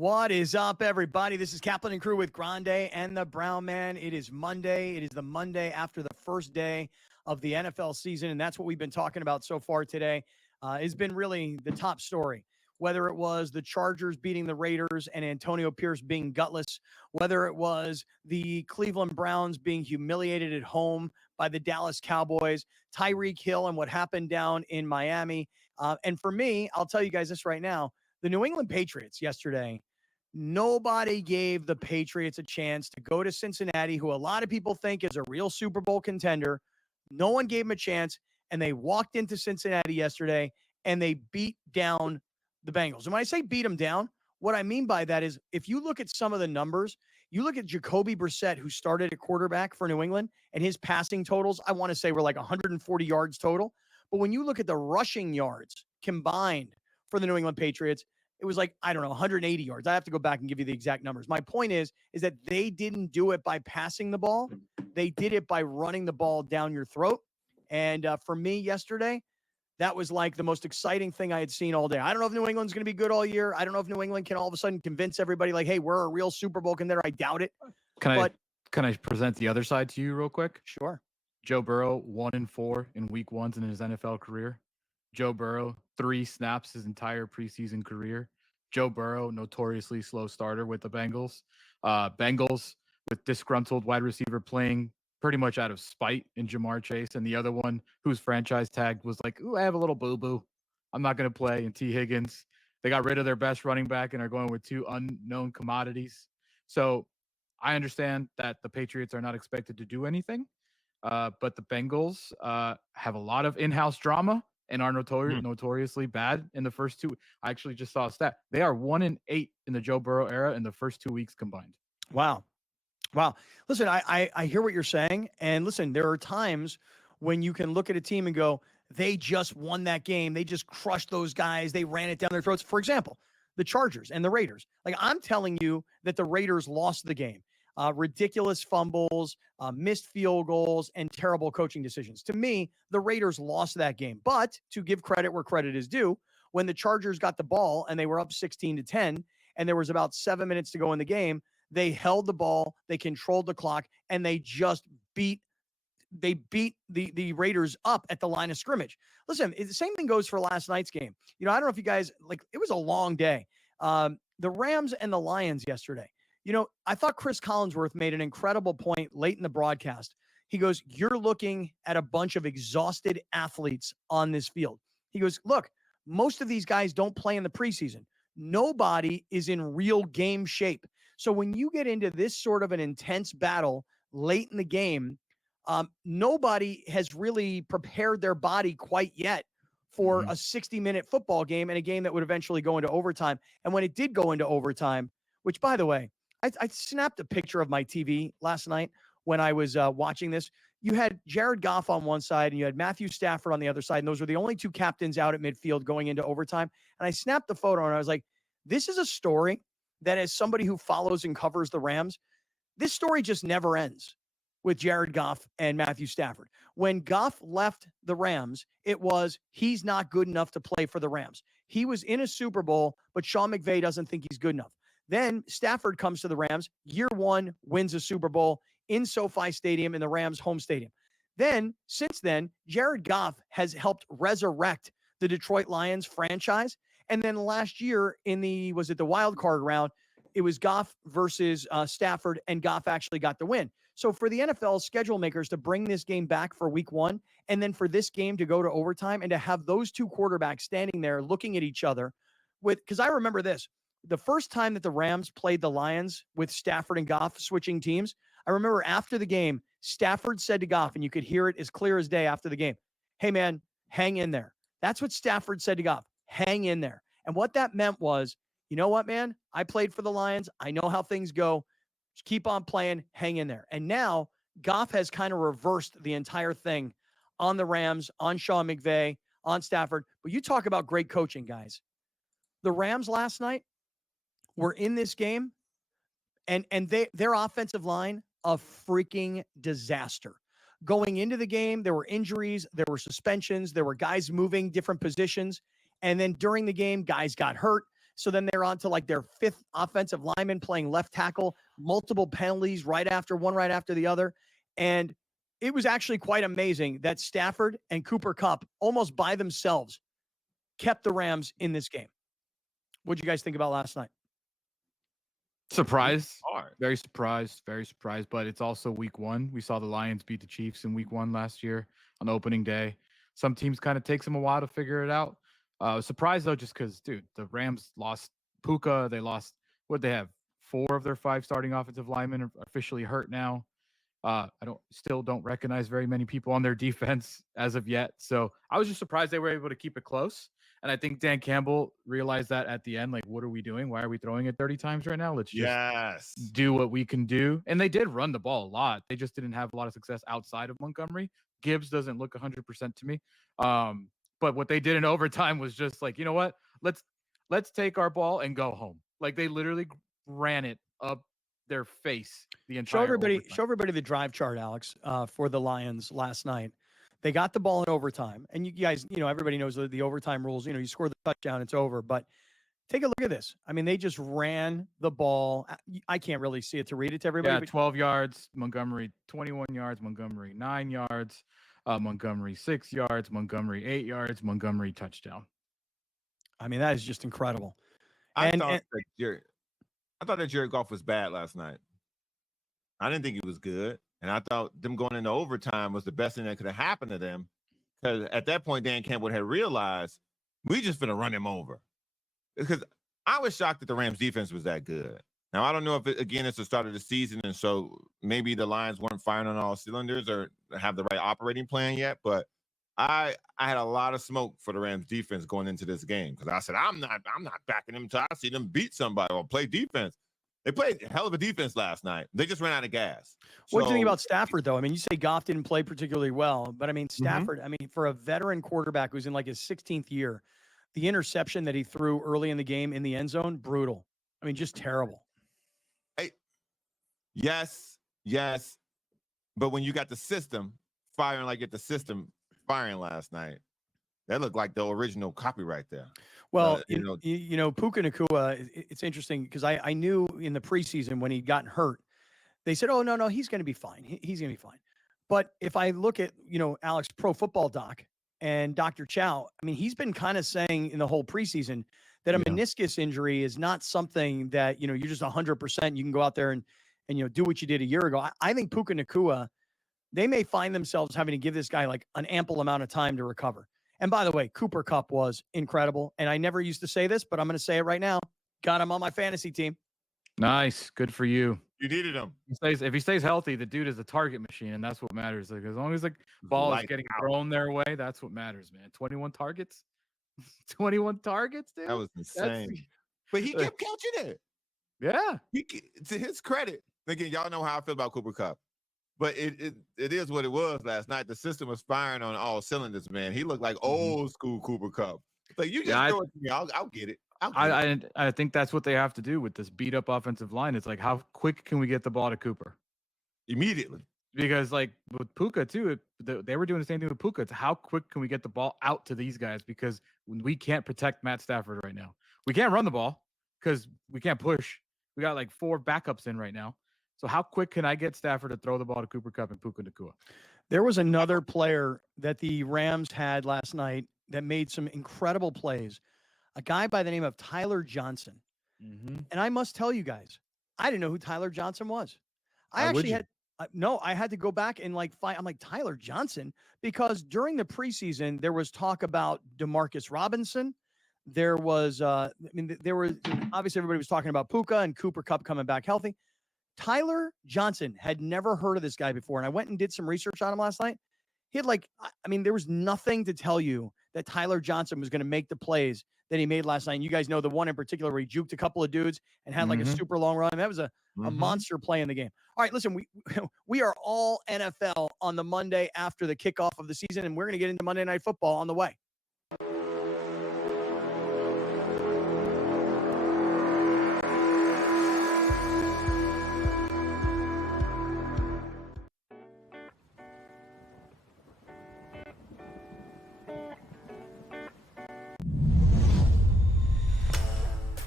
What is up, everybody? This is Kaplan and crew with Grande and the Brown Man. It is Monday. It is the Monday after the first day of the NFL season, and that's what we've been talking about so far today. It's been really the top story, whether it was the Chargers beating the Raiders and Antonio Pierce being gutless, whether it was the Cleveland Browns being humiliated at home by the Dallas Cowboys, Tyreek Hill and what happened down in Miami. And for me, I'll tell you guys this right now. The New England Patriots yesterday, nobody gave the Patriots a chance to go to Cincinnati, who a lot of people think is a real Super Bowl contender. No one gave them a chance, and they walked into Cincinnati yesterday, and they beat down the Bengals. And when I say beat them down, what I mean by that is if you look at some of the numbers, you look at Jacoby Brissett, who started at quarterback for New England, and his passing totals, I want to say, were like 140 yards total. But when you look at the rushing yards combined for the New England Patriots, it was like, I don't know, 180 yards. I have to go back and give you the exact numbers. My point is that they didn't do it by passing the ball. They did it by running the ball down your throat. And for me yesterday, that was like the most exciting thing I had seen all day. I don't know if New England's going to be good all year. I don't know if New England can all of a sudden convince everybody like, hey, we're a real Super Bowl contender. I doubt it. Can I present the other side to you real quick? Sure. Joe Burrow, 1-4 in week ones in his NFL career. Joe Burrow, 3 snaps his entire preseason career. Joe Burrow, notoriously slow starter with the Bengals. Bengals with disgruntled wide receiver playing pretty much out of spite in Jamar Chase. And the other one whose franchise tag was like, ooh, I have a little boo-boo. I'm not going to play. And T. Higgins. They got rid of their best running back and are going with 2 unknown commodities. So I understand that the Patriots are not expected to do anything. But the Bengals have a lot of in-house drama and are notoriously bad in the first 2. I actually just saw a stat. They are 1-8 in the Joe Burrow era in the first 2 weeks combined. Wow. Listen, I hear what you're saying. And listen, there are times when you can look at a team and go, they just won that game. They just crushed those guys. They ran it down their throats. For example, the Chargers and the Raiders. Like, I'm telling you that the Raiders lost the game. Ridiculous fumbles, missed field goals, and terrible coaching decisions. To me, the Raiders lost that game. But to give credit where credit is due, when the Chargers got the ball and they were up 16-10, and there was about 7 minutes to go in the game, they held the ball, they controlled the clock, and they just beat the Raiders up at the line of scrimmage. Listen, the same thing goes for last night's game. You know, I don't know if you guys, like, it was a long day. The Rams and the Lions yesterday. You know, I thought Chris Collinsworth made an incredible point late in the broadcast. He goes, you're looking at a bunch of exhausted athletes on this field. He goes, look, most of these guys don't play in the preseason. Nobody is in real game shape. So when you get into this sort of an intense battle late in the game, nobody has really prepared their body quite yet for a 60-minute football game and a game that would eventually go into overtime. And when it did go into overtime, which, by the way, I snapped a picture of my TV last night when I was watching this. You had Jared Goff on one side and you had Matthew Stafford on the other side. And those were the only 2 captains out at midfield going into overtime. And I snapped the photo and I was like, this is a story that, as somebody who follows and covers the Rams, this story just never ends with Jared Goff and Matthew Stafford. When Goff left the Rams, it was he's not good enough to play for the Rams. He was in a Super Bowl, but Sean McVay doesn't think he's good enough. Then Stafford comes to the Rams, year 1, wins a Super Bowl in SoFi Stadium in the Rams' home stadium. Then, since then, Jared Goff has helped resurrect the Detroit Lions franchise. And then last year in the wild card round, it was Goff versus Stafford, and Goff actually got the win. So for the NFL schedule makers to bring this game back for week 1, and then for this game to go to overtime and to have those 2 quarterbacks standing there looking at each other because I remember this. The first time that the Rams played the Lions with Stafford and Goff switching teams, I remember after the game, Stafford said to Goff, and you could hear it as clear as day after the game, hey, man, hang in there. That's what Stafford said to Goff, hang in there. And what that meant was, you know what, man? I played for the Lions. I know how things go. Just keep on playing, hang in there. And now Goff has kind of reversed the entire thing on the Rams, on Sean McVay, on Stafford. But you talk about great coaching, guys. The Rams last night were in this game, and their offensive line, a freaking disaster. Going into the game, there were injuries, there were suspensions, there were guys moving different positions. And then during the game, guys got hurt. So then they're on to like their fifth offensive lineman playing left tackle, multiple penalties right after the other. And it was actually quite amazing that Stafford and Cooper Kupp almost by themselves kept the Rams in this game. What'd you guys think about last night? Surprised. Very surprised. But it's also week one. We saw the Lions beat the Chiefs in week one last year on opening day. Some teams kind of takes them a while to figure it out. Surprised though, just because, dude, the Rams lost Puka. They lost, what they have? 4 of their 5 starting offensive linemen are officially hurt now. I still don't recognize very many people on their defense as of yet. So I was just surprised they were able to keep it close. And I think Dan Campbell realized that at the end, like, what are we doing? Why are we throwing it 30 times right now? Let's just do what we can do. And they did run the ball a lot. They just didn't have a lot of success outside of Montgomery. Gibbs doesn't look 100% to me. But what they did in overtime was just like, you know what? Let's take our ball and go home. Like, they literally ran it up their face the entire Show everybody the drive chart, Alex, for the Lions last night. They got the ball in overtime, and you guys, everybody knows the overtime rules. You score the touchdown, it's over. But take a look at this. I mean, they just ran the ball. I can't really see it to read it to everybody. Yeah, 12 yards, Montgomery 21 yards, Montgomery 9 yards, Montgomery 6 yards, Montgomery 8 yards, Montgomery touchdown. I mean, that is just incredible. I thought that Jared Goff was bad last night. I didn't think he was good. And I thought them going into overtime was the best thing that could have happened to them. Because at that point, Dan Campbell had realized we just finna run him over. Because I was shocked that the Rams defense was that good. Now, I don't know if, it's the start of the season, and so maybe the Lions weren't firing on all cylinders or have the right operating plan yet. But I had a lot of smoke for the Rams defense going into this game because I said, I'm not backing them until I see them beat somebody or play defense. They played a hell of a defense last night. They just ran out of gas. What do you think about Stafford, though? I mean, you say Goff didn't play particularly well, but I mean, Stafford, I mean, for a veteran quarterback who's in like his 16th year, the interception that he threw early in the game in the end zone, brutal. I mean, just terrible. Hey, yes. But when you got the system firing like the system firing last night, that looked like the original copyright there. Well, Puka Nacua, it's interesting because I knew in the preseason when he'd gotten hurt, they said, oh, no, he's going to be fine. He's going to be fine. But if I look at, Alex Pro Football Doc and Dr. Chow, I mean, he's been kind of saying in the whole preseason that a meniscus injury is not something that, you're just 100%. You can go out there and do what you did a year ago. I think Puka Nacua, they may find themselves having to give this guy like an ample amount of time to recover. And by the way, Cooper Kupp was incredible. And I never used to say this, but I'm going to say it right now. Got him on my fantasy team. Nice. Good for you. You needed him. If he stays healthy, the dude is a target machine, and that's what matters. Like, as long as the ball is getting thrown their way, that's what matters, man. 21 targets? 21 targets, dude? That was insane. But he kept catching it. Yeah. To his credit, again, y'all know how I feel about Cooper Kupp. But it is what it was last night. The system was firing on all cylinders, man. He looked like old school Cooper Kupp. Like, you just throw it to me. I'll get it. I think that's what they have to do with this beat up offensive line. It's like, how quick can we get the ball to Cooper? Immediately. Because like with Puka too, they were doing the same thing with Puka. It's how quick can we get the ball out to these guys? Because we can't protect Matt Stafford right now. We can't run the ball because we can't push. We got like 4 backups in right now. So how quick can I get Stafford to throw the ball to Cooper Kupp and Puka Nacua? There was another player that the Rams had last night that made some incredible plays. A guy by the name of Tyler Johnson. Mm-hmm. And I must tell you guys, I didn't know who Tyler Johnson was. I had to go back and find. I'm like, Tyler Johnson, because during the preseason there was talk about DeMarcus Robinson. There was, obviously everybody was talking about Puka and Cooper Kupp coming back healthy. Tyler Johnson had never heard of this guy before, and I went and did some research on him last night. He had there was nothing to tell you that Tyler Johnson was going to make the plays that he made last night. And you guys know the one in particular where he juked a couple of dudes and had a super long run. That was a monster play in the game. All right, listen, we are all NFL on the Monday after the kickoff of the season, and we're going to get into Monday Night Football on the way.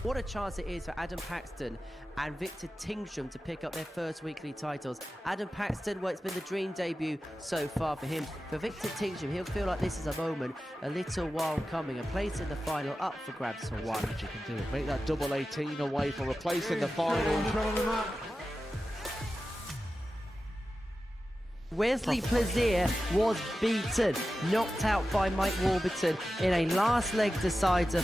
What a chance it is for Adam Paxton and Victor Tingstrom to pick up their first weekly titles. Adam Paxton, well, it's been the dream debut so far for him. For Victor Tingstrom, he'll feel like this is a moment a little while coming. A place in the final up for grabs for one. If you can do it, make that double 18 away for a place in the final. Wesley Plaisir was beaten, knocked out by Mike Warburton in a last leg decider.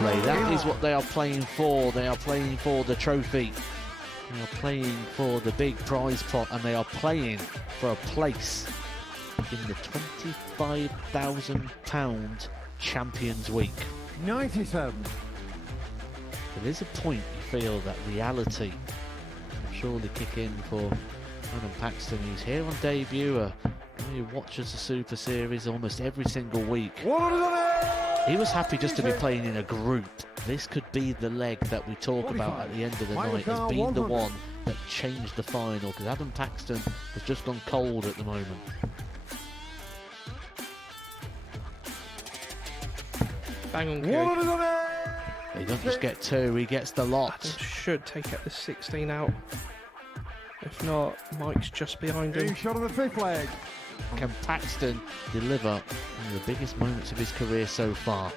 That is what they are playing for. They are playing for the trophy. They are playing for the big prize pot, and they are playing for a place in the £25,000 Champions Week. 97. There is a point you feel that reality will surely kick in for Adam Paxton, who's here on debut. He watches the Super Series almost every single week. He was happy just to be playing in a group. This could be the leg that we talk about at the end of the night as being the one that changed the final, because Adam Paxton has just gone cold at the moment. Bang on cue. He doesn't just get two, he gets the lot. Adam should take out the 16 out. If not, Mike's just behind him. Shot on the fifth leg. Can Paxton deliver one of the biggest moments of his career so far?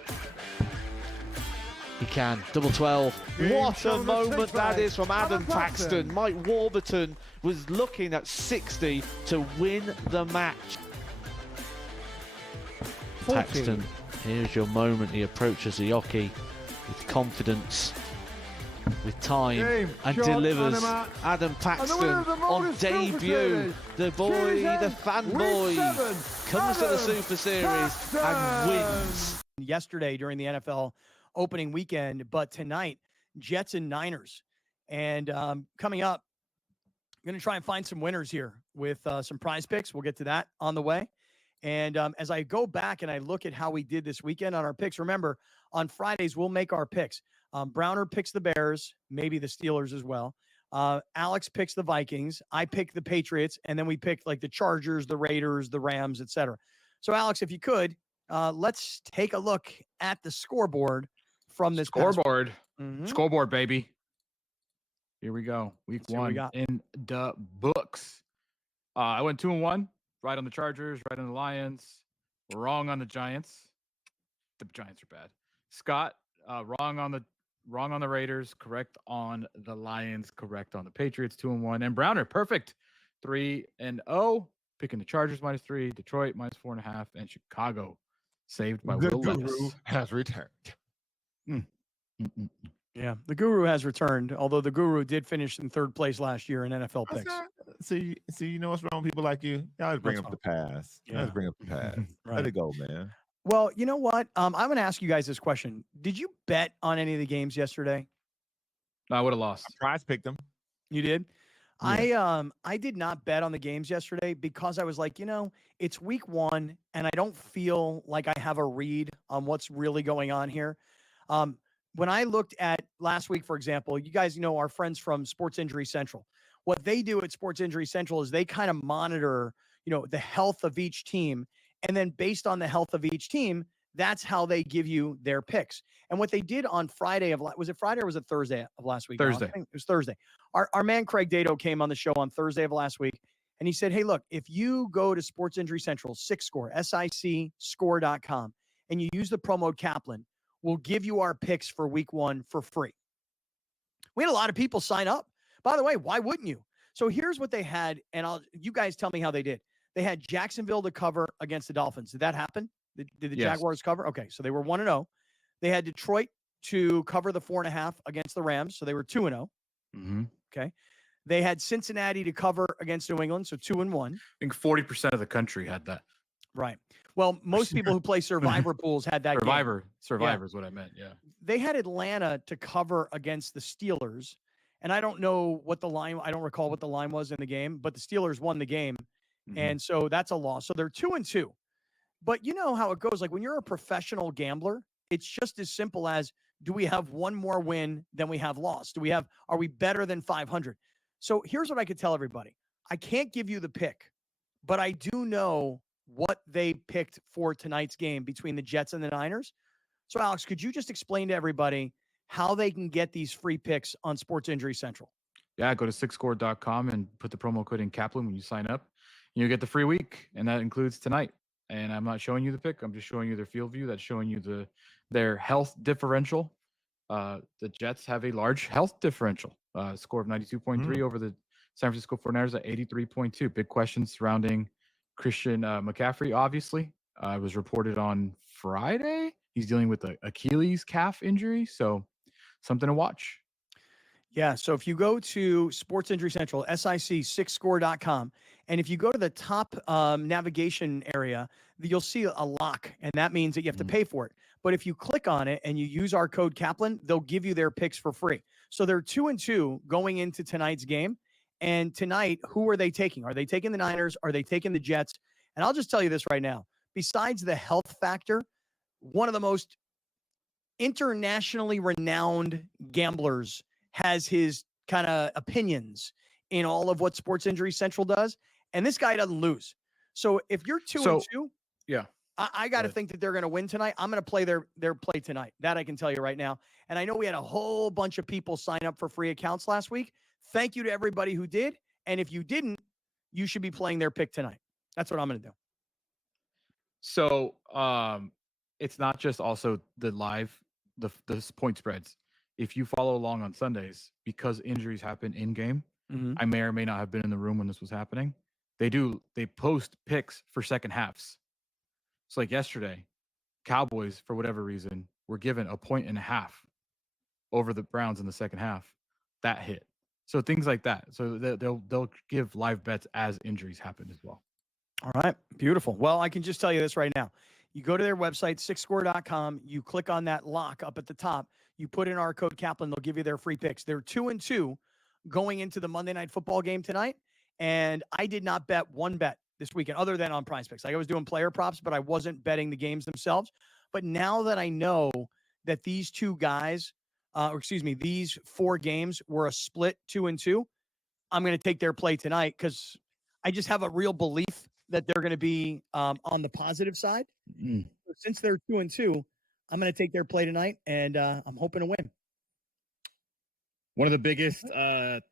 He can. Double 12. What a moment that is from Adam Paxton. Mike Warburton was looking at 60 to win the match. Paxton, here's your moment. He approaches the hockey with confidence, with time, and delivers. Adam Paxton on debut. The boy, the fanboy, comes to the Super Series and wins. Yesterday during the NFL opening weekend, but tonight, Jets and Niners. And coming up, I'm going to try and find some winners here with some prize picks. We'll get to that on the way. And as I go back and I look at how we did this weekend on our picks, remember, on Fridays, we'll make our picks. Browner picks the Bears, maybe the Steelers as well. Alex picks the Vikings. I pick the Patriots, and then we pick like the Chargers, the Raiders, the Rams, etc. So, Alex, if you could, let's take a look at the scoreboard from this scoreboard. Mm-hmm. Scoreboard, baby. Here we go. Week one in the books. I went 2-1. Right on the Chargers, right on the Lions. Wrong on the Giants. The Giants are bad. Scott, wrong on the Raiders, correct on the Lions, correct on the Patriots, 2-1. And Browner, perfect. 3-0. Picking the Chargers -3, Detroit -4.5, and Chicago saved by Will Levis. Has returned. Yeah, the Guru has returned, although the Guru did finish in third place last year in NFL picks. See, you know what's wrong with people like you? Y'all always bring up the past. Yeah. Always bring up the past. Right. Let it go, man. Well, you know what? I'm going to ask you guys this question. Did you bet on any of the games yesterday? I would have lost. I prize picked them. You did? Yeah. I did not bet on the games yesterday because I was like, it's week one and I don't feel like I have a read on what's really going on here. When I looked at last week, for example, you guys know our friends from Sports Injury Central. What they do at Sports Injury Central is they kind of monitor, the health of each team. And then based on the health of each team, that's how they give you their picks. And what they did on Friday was it Friday or was it Thursday of last week? Thursday. I think it was Thursday. Our man Craig Dato came on the show on Thursday of last week. And he said, hey, look, if you go to Sports Injury Central, SICScore, SICScore.com, and you use the promo code Kaplan, we'll give you our picks for week one for free. We had a lot of people sign up. By the way, why wouldn't you? So here's what they had, and you guys tell me how they did. They had Jacksonville to cover against the Dolphins. Did that happen? Did the Yes. Jaguars cover? Okay, so they were 1-0. They had Detroit to cover the 4.5 against the Rams, so they were 2-0. Mm-hmm. Okay. They had Cincinnati to cover against New England, so 2-1. I think 40% of the country had that. Right. Well, most people who play survivor pools had that game. Survivor is what I meant, yeah. They had Atlanta to cover against the Steelers. And I don't know what the line, I don't recall what the line was in the game, but the Steelers won the game. Mhm. And so that's a loss. So they're 2-2. But you know how it goes. Like when you're a professional gambler, it's just as simple as, do we have one more win than we have lost? Are we better than 500? So here's what I could tell everybody. I can't give you the pick, but I do know what they picked for tonight's game between the Jets and the Niners. So Alex, could you just explain to everybody how they can get these free picks on Sports Injury Central. Yeah, go to sixscore.com and put the promo code in Kaplan when you sign up. You get the free week, and that includes tonight. And I'm not showing you the pick. I'm just showing you their field view. That's showing you their health differential. The Jets have a large health differential, score of 92.3 over the San Francisco 49ers at 83.2. Big questions surrounding Christian McCaffrey, obviously. It was reported on Friday. He's dealing with an Achilles calf injury, so something to watch. Yeah, so if you go to Sports Injury Central, SIC6score.com, and if you go to the top navigation area, you'll see a lock, and that means that you have to pay for it. But if you click on it and you use our code Kaplan, they'll give you their picks for free. So they're 2-2 going into tonight's game. And tonight, who are they taking? Are they taking the Niners? Are they taking the Jets? And I'll just tell you this right now. Besides the health factor, one of the most internationally renowned gamblers has his kind of opinions in all of what Sports Injury Central does. And this guy doesn't lose. So if you're 2-2, yeah, I got to think that they're going to win tonight. I'm going to play their play tonight. That I can tell you right now. And I know we had a whole bunch of people sign up for free accounts last week. Thank you to everybody who did. And if you didn't, you should be playing their pick tonight. That's what I'm going to do. So it's not just also the point spreads. If you follow along on Sundays, because injuries happen in game, I may or may not have been in the room when this was happening. They post picks for second halves. So like yesterday, Cowboys, for whatever reason, were given 1.5 points over the Browns in the second half. That hit. So things like that. So they'll give live bets as injuries happen as well. All right. Beautiful. Well, I can just tell you this right now. You go to their website, sixscore.com. You click on that lock up at the top. You put in our code Kaplan. They'll give you their free picks. They're 2-2 going into the Monday Night Football game tonight. And I did not bet one bet this weekend other than on Prize Picks. Like I was doing player props, but I wasn't betting the games themselves. But now that I know that these two guys, these 4 games were a split 2-2, I'm going to take their play tonight because I just have a real belief that they're going to be on the positive side. So since they're 2-2, I'm going to take their play tonight, and I'm hoping to win. One of the biggest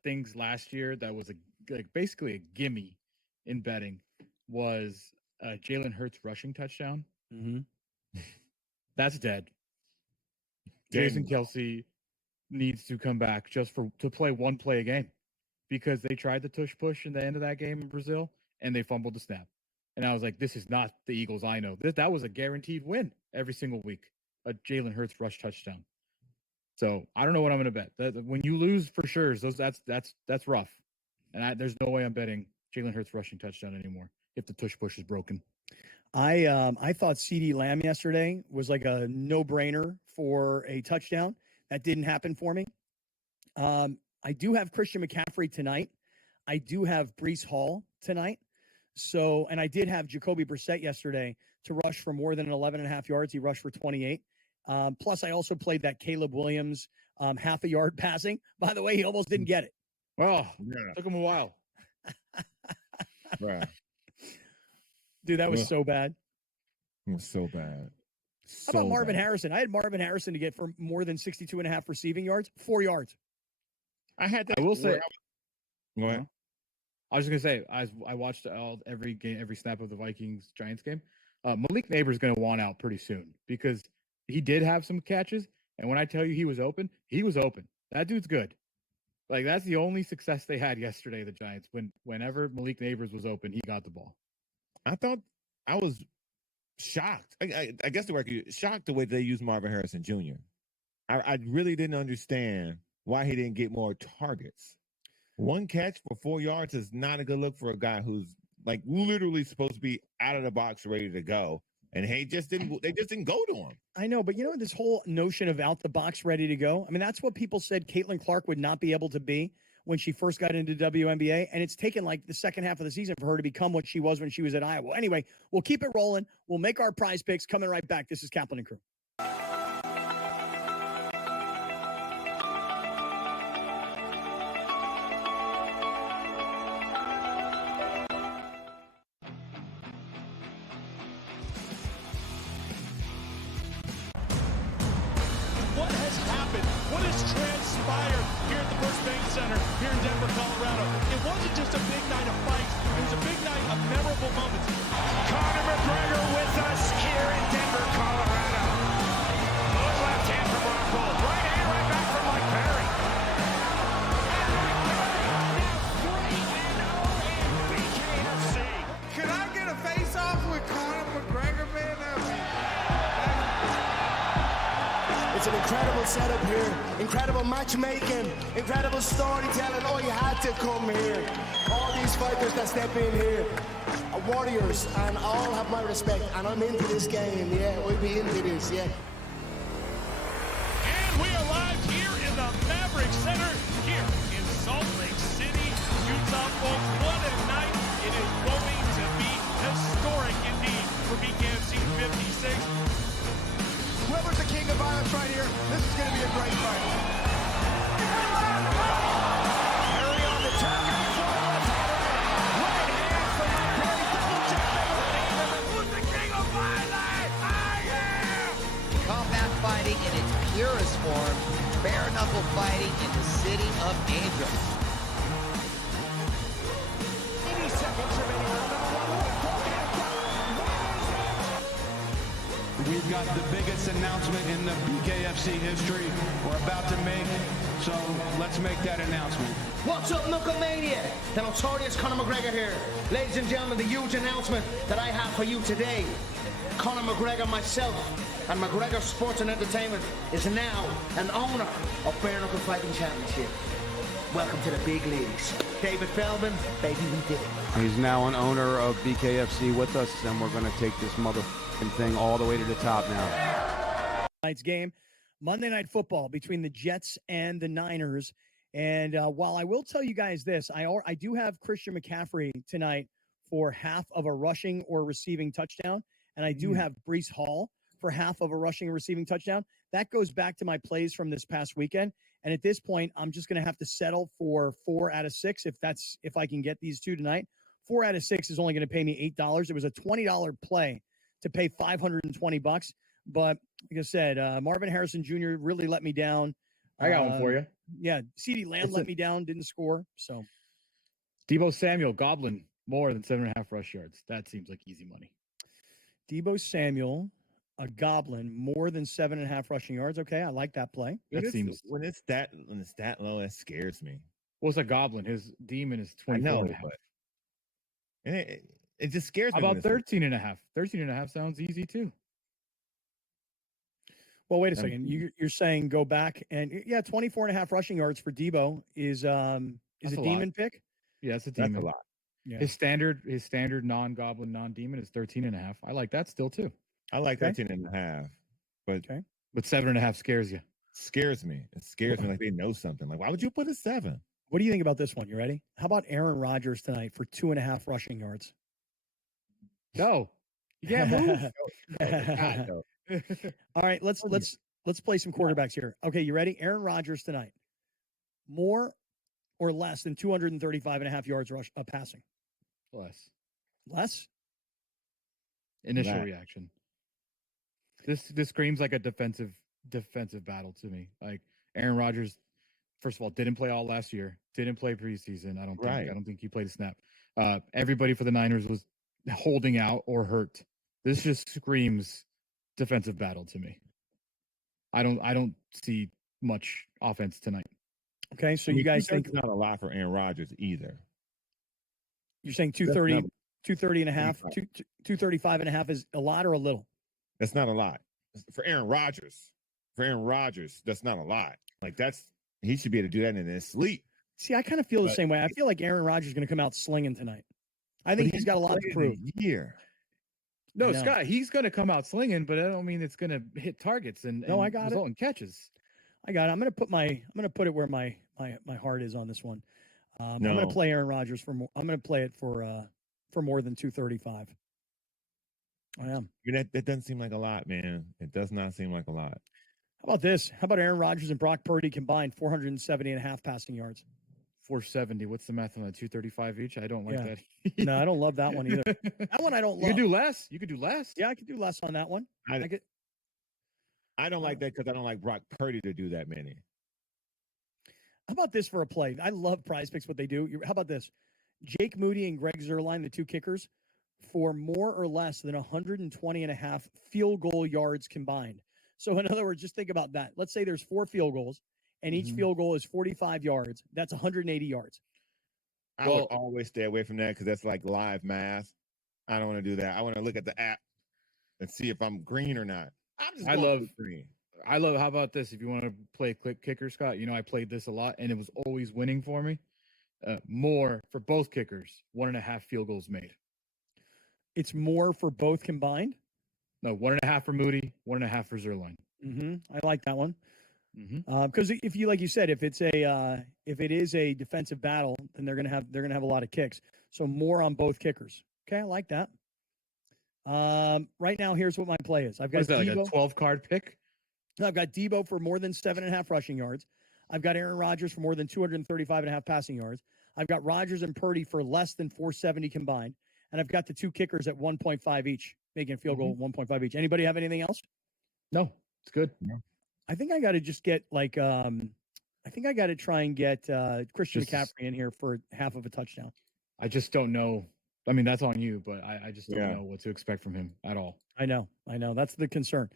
things last year that was basically a gimme in betting was Jalen Hurts rushing touchdown. That's dead. Jason Kelce needs to come back just to play one play a game because they tried the tush push in the end of that game in Brazil and they fumbled the snap. And I was like, this is not the Eagles I know. That was a guaranteed win every single week. A Jalen Hurts rush touchdown. So I don't know what I'm going to bet. When you lose for sure, that's rough. And there's no way I'm betting Jalen Hurts rushing touchdown anymore if the tush push is broken. I thought CeeDee Lamb yesterday was like a no-brainer for a touchdown. That didn't happen for me. I do have Christian McCaffrey tonight. I do have Breece Hall tonight. So, and I did have Jacoby Brissett yesterday to rush for more than 11.5 yards. He rushed for 28. Plus, I also played that Caleb Williams half a yard passing. By the way, he almost didn't get it. Oh, took him a while. Right. Dude, that was so bad. It was so bad. How about Marvin Harrison? I had Marvin Harrison to get for more than 62.5 receiving yards, 4 yards. I had that. I will say. Go ahead. I was just gonna say I watched every game, every snap of the Vikings-Giants game. Malik Neighbors going to want out pretty soon because he did have some catches, and when I tell you he was open, he was open. That dude's good. Like that's the only success they had yesterday. The Giants, whenever Malik Neighbors was open, he got the ball. I thought I was shocked. I guess the record shocked the way they used Marvin Harrison Jr. I really didn't understand why he didn't get more targets. One catch for 4 yards is not a good look for a guy who's like literally supposed to be out of the box, ready to go. And they just didn't go to him. I know, but you know, this whole notion of out the box, ready to go. I mean, that's what people said Caitlin Clark would not be able to be when she first got into WNBA. And it's taken like the second half of the season for her to become what she was when she was at Iowa. Anyway, we'll keep it rolling. We'll make our prize picks coming right back. This is Kaplan and Crew. What has happened? What Bank Center here in Denver, Colorado. It wasn't just a big night of fights. It was a big night of memorable moments. Conor McGregor with us here in Denver, Colorado. Good left hand from Rockhold. Right hand right back from Mike Perry. Could I get a face-off with Conor McGregor, man? It's an incredible setup here, incredible matchmaking, incredible storytelling. Oh, you had to come here. All these fighters that step in here are warriors, and all have my respect. And I'm into this game, yeah. We'll be into this, yeah. And we are live here in the Maverick Center here in Salt Lake City, Utah, folks. What a night. It is going to be historic indeed for BKFC 56. Whoever's the king of violence right here, this is going to be a great fight. Perry on the turn. Right hand from Mike Perry. Double check. Who's the king of violence? I am! Combat fighting in its purest form, bare knuckle fighting in the city of angels. 80 seconds remaining. We've got the biggest announcement in the BKFC history we're about to make, so let's make that announcement. What's up, Knucklemania? The notorious Conor McGregor here. Ladies and gentlemen, the huge announcement that I have for you today. Conor McGregor, myself, and McGregor Sports and Entertainment is now an owner of Bare Knuckle Fighting Championship. Welcome to the big leagues. David Feldman, baby, we did it. He's now an owner of BKFC with us, and we're going to take this motherfucking thing all the way to the top now. Night's game, Monday Night Football between the Jets and the Niners. And while I will tell you guys this, I do have Christian McCaffrey tonight for half of a rushing or receiving touchdown, and I do have Breece Hall for half of a rushing or receiving touchdown. That goes back to my plays from this past weekend. And at this point, I'm just going to have to settle for 4 out of 6 if I can get these two tonight. 4 out of 6 is only going to pay me $8. It was a $20 play to pay $520. But like I said, Marvin Harrison Jr. really let me down. I got one for you. Yeah, CeeDee Lamb let me down, didn't score. So Deebo Samuel, Goblin, more than 7.5 rush yards. That seems like easy money. Deebo Samuel, a Goblin, more than 7.5 rushing yards. Okay, I like that play. When it's that low, that scares me. What's a Goblin? His demon is 24 and a half. And it just scares me. How about 13 and a half? 13 and a half sounds easy too. Well, wait a second. You're saying go back and 24.5 rushing yards for Deebo is a demon pick? Yeah, it's a demon. That's a lot. Yeah. His standard non-Goblin, non-demon is 13 and a half. I like that still too. I like 13 and a half, but 7.5 scares you. Scares me. It scares me like they know something. Like, why would you put a 7? What do you think about this one? You ready? How about Aaron Rodgers tonight for 2.5 rushing yards? Go. You can't move. No. All right, let's play some quarterbacks here. Okay, you ready? Aaron Rodgers tonight. More or less than 235.5 yards passing? Less? Initial reaction. This screams like a defensive battle to me. Like Aaron Rodgers, first of all, didn't play all last year. Didn't play preseason. I don't think he played a snap. Everybody for the Niners was holding out or hurt. This just screams defensive battle to me. I don't see much offense tonight. Okay, so you guys think not a lot for Aaron Rodgers either. You're saying 230 and a half, 235 and a half is a lot or a little? That's not a lot. For Aaron Rodgers, that's not a lot. Like he should be able to do that in his sleep. See, I kind of feel the same way. I feel like Aaron Rodgers is going to come out slinging tonight. I think he's got a lot to prove. No, Scott, he's going to come out slinging, but I don't mean it's going to hit targets and I got result in catches. I got it. I'm going to put it where my heart is on this one. I'm going to play Aaron Rodgers for more. I'm going to play it for more than 235. I am. That doesn't seem like a lot, man. It does not seem like a lot. How about this? How about Aaron Rodgers and Brock Purdy combined 470.5 passing yards? 470. What's the math on that? 235 each? I don't like that. No, I don't love that one either. That one I don't love. You could do less. You could do less. Yeah, I could do less on that one. I don't like that because I don't like Brock Purdy to do that many. How about this for a play? I love Prize Picks, what they do. How about this? Jake Moody and Greg Zuerlein, the two kickers, for more or less than 120.5 field goal yards combined. So, in other words, just think about that. Let's say there's 4 field goals, and each field goal is 45 yards. That's 180 yards. I would always stay away from that because that's like live math. I don't want to do that. I want to look at the app and see if I'm green or not. I love green. How about this? If you want to play quick kicker, Scott, I played this a lot and it was always winning for me. More for both kickers, 1.5 field goals made. It's more for both combined? No, 1.5 for Moody, 1.5 for Zuerlein. I like that one. Because if you, like you said, if it is a defensive battle, then they're gonna have a lot of kicks. So more on both kickers. Okay, I like that. Right now, here's what my play is. I've got like Debo, a 12-card pick. I've got Debo for more than 7.5 rushing yards. I've got Aaron Rodgers for more than 235.5 passing yards. I've got Rodgers and Purdy for less than 470 combined, and I've got the two kickers at 1.5 each, making a field goal 1.5 each. Anybody have anything else? No, it's good. I think I got to just get I think I got to try and get Christian McCaffrey in here for half of a touchdown. I just don't know. I mean, that's on you, but I just don't know what to expect from him at all. I know. That's the concern.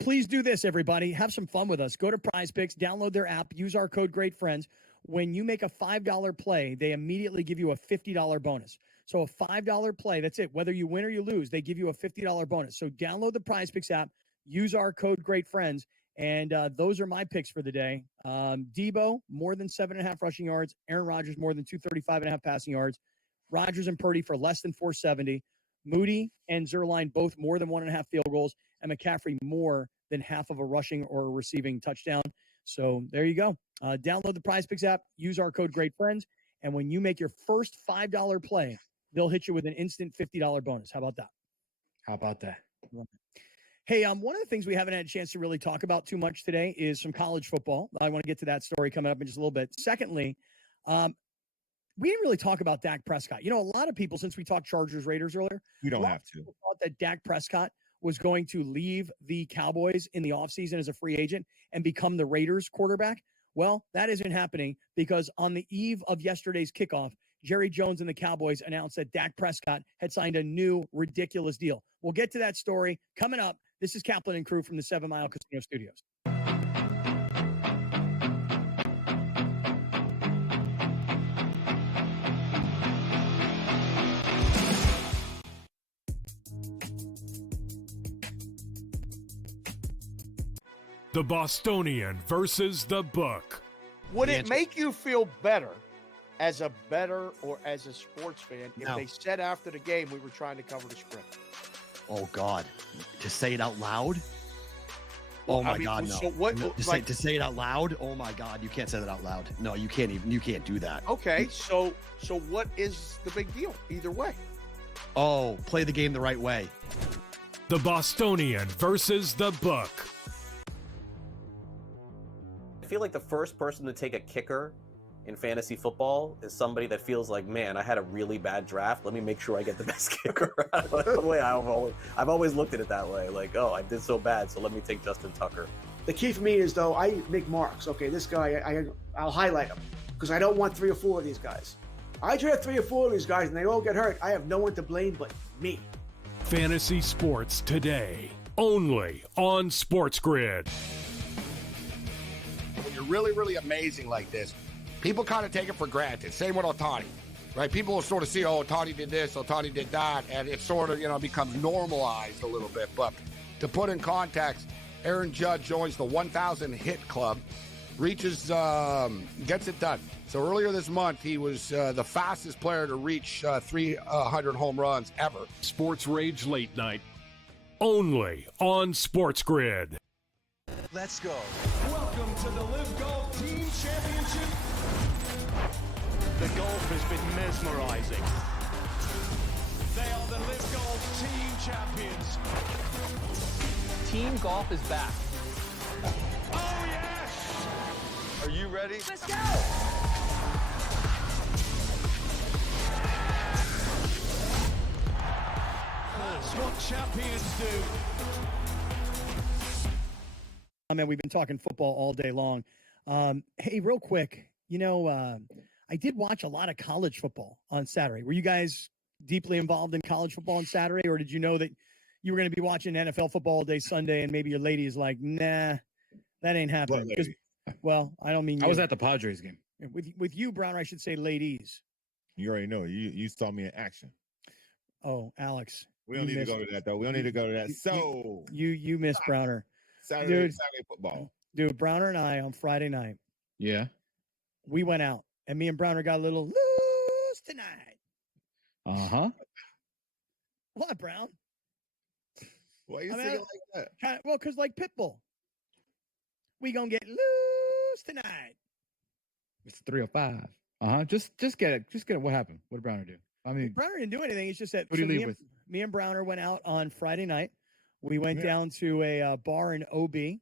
Please do this, everybody. Have some fun with us. Go to Prize Picks, download their app, use our code GreatFriends. When you make a $5 play, they immediately give you a $50 bonus. So a $5 play, that's it. Whether you win or you lose, they give you a $50 bonus. So download the Prize Picks app, use our code GreatFriends, and those are my picks for the day. Debo, more than 7.5 rushing yards. Aaron Rodgers, more than 235.5 passing yards. Rodgers and Purdy for less than 470. Moody and Zuerlein both more than 1.5 field goals. And McCaffrey more than half of a rushing or a receiving touchdown. So there you go. Download the Prize Picks app. Use our code GreatFriends. And when you make your first $5 play, they'll hit you with an instant $50 bonus. How about that? Hey, one of the things we haven't had a chance to really talk about too much today is some college football. I want to get to that story coming up in just a little bit. Secondly, we didn't really talk about Dak Prescott. A lot of people, since we talked Chargers Raiders earlier, you don't have to. Thought that Dak Prescott was going to leave the Cowboys in the offseason as a free agent and become the Raiders quarterback. Well, that isn't happening because on the eve of yesterday's kickoff, Jerry Jones and the Cowboys announced that Dak Prescott had signed a new ridiculous deal. We'll get to that story coming up. This is Kaplan and crew from the 7 Mile Casino Studios. The Bostonian versus the Book. Would it make you feel better as a bettor or as a sports fan if they said after the game we were trying to cover the spread? Oh, God. To say it out loud? Oh, my God, no. So what, to say it out loud? Oh, my God. You can't say that out loud. No, you can't do that. Okay, so what is the big deal either way? Oh, play the game the right way. The Bostonian versus the Book. I feel like the first person to take a kicker in fantasy football is somebody that feels like, man, I had a really bad draft. Let me make sure I get the best kicker. The way I've always looked at it that way. Like, oh, I did so bad, so let me take Justin Tucker. The key for me is, though, I make marks. Okay, this guy, I'll highlight him because I don't want 3 or 4 of these guys. I draft 3 or 4 of these guys and they all get hurt. I have no one to blame but me. Fantasy sports today, only on SportsGrid. When you're really, really amazing like this, people kind of take it for granted. Same with Ohtani, right? People will sort of see, oh, Ohtani did this, Ohtani did that, and it sort of, becomes normalized a little bit. But to put in context, Aaron Judge joins the 1,000 hit club, reaches, gets it done. So earlier this month, he was the fastest player to reach 300 home runs ever. Sports Rage Late Night, only on SportsGrid. Let's go. Welcome to the Live Golf Team Championship. The golf has been mesmerizing. They are the Live Golf Team Champions. Team golf is back. Oh, yes! Are you ready? Let's go! That's what champions do. I mean, we've been talking football all day long. Hey, real quick, I did watch a lot of college football on Saturday. Were you guys deeply involved in college football on Saturday, or did you know that you were going to be watching NFL football all day Sunday, and maybe your lady is like, nah, that ain't happening? Because, well, I don't mean you. I was at the Padres game. With you, Brown, I should say ladies. You already know. You saw me in action. Oh, Alex. We don't need to go to that, though. We don't need to go to that. So you missed Browner. Saturday football. Dude, Browner and I on Friday night, Yeah. we went out, and me and Browner got a little loose tonight. Uh-huh. What, Brown? Why are you saying like that? Well, because like Pitbull, we gonna get loose tonight. It's 305. Uh-huh. Just get it. Just get it. What happened? What did Browner do? I mean, Browner didn't do anything. It's just that Who did you leave with? me and Browner went out on Friday night. We went down to a bar in OB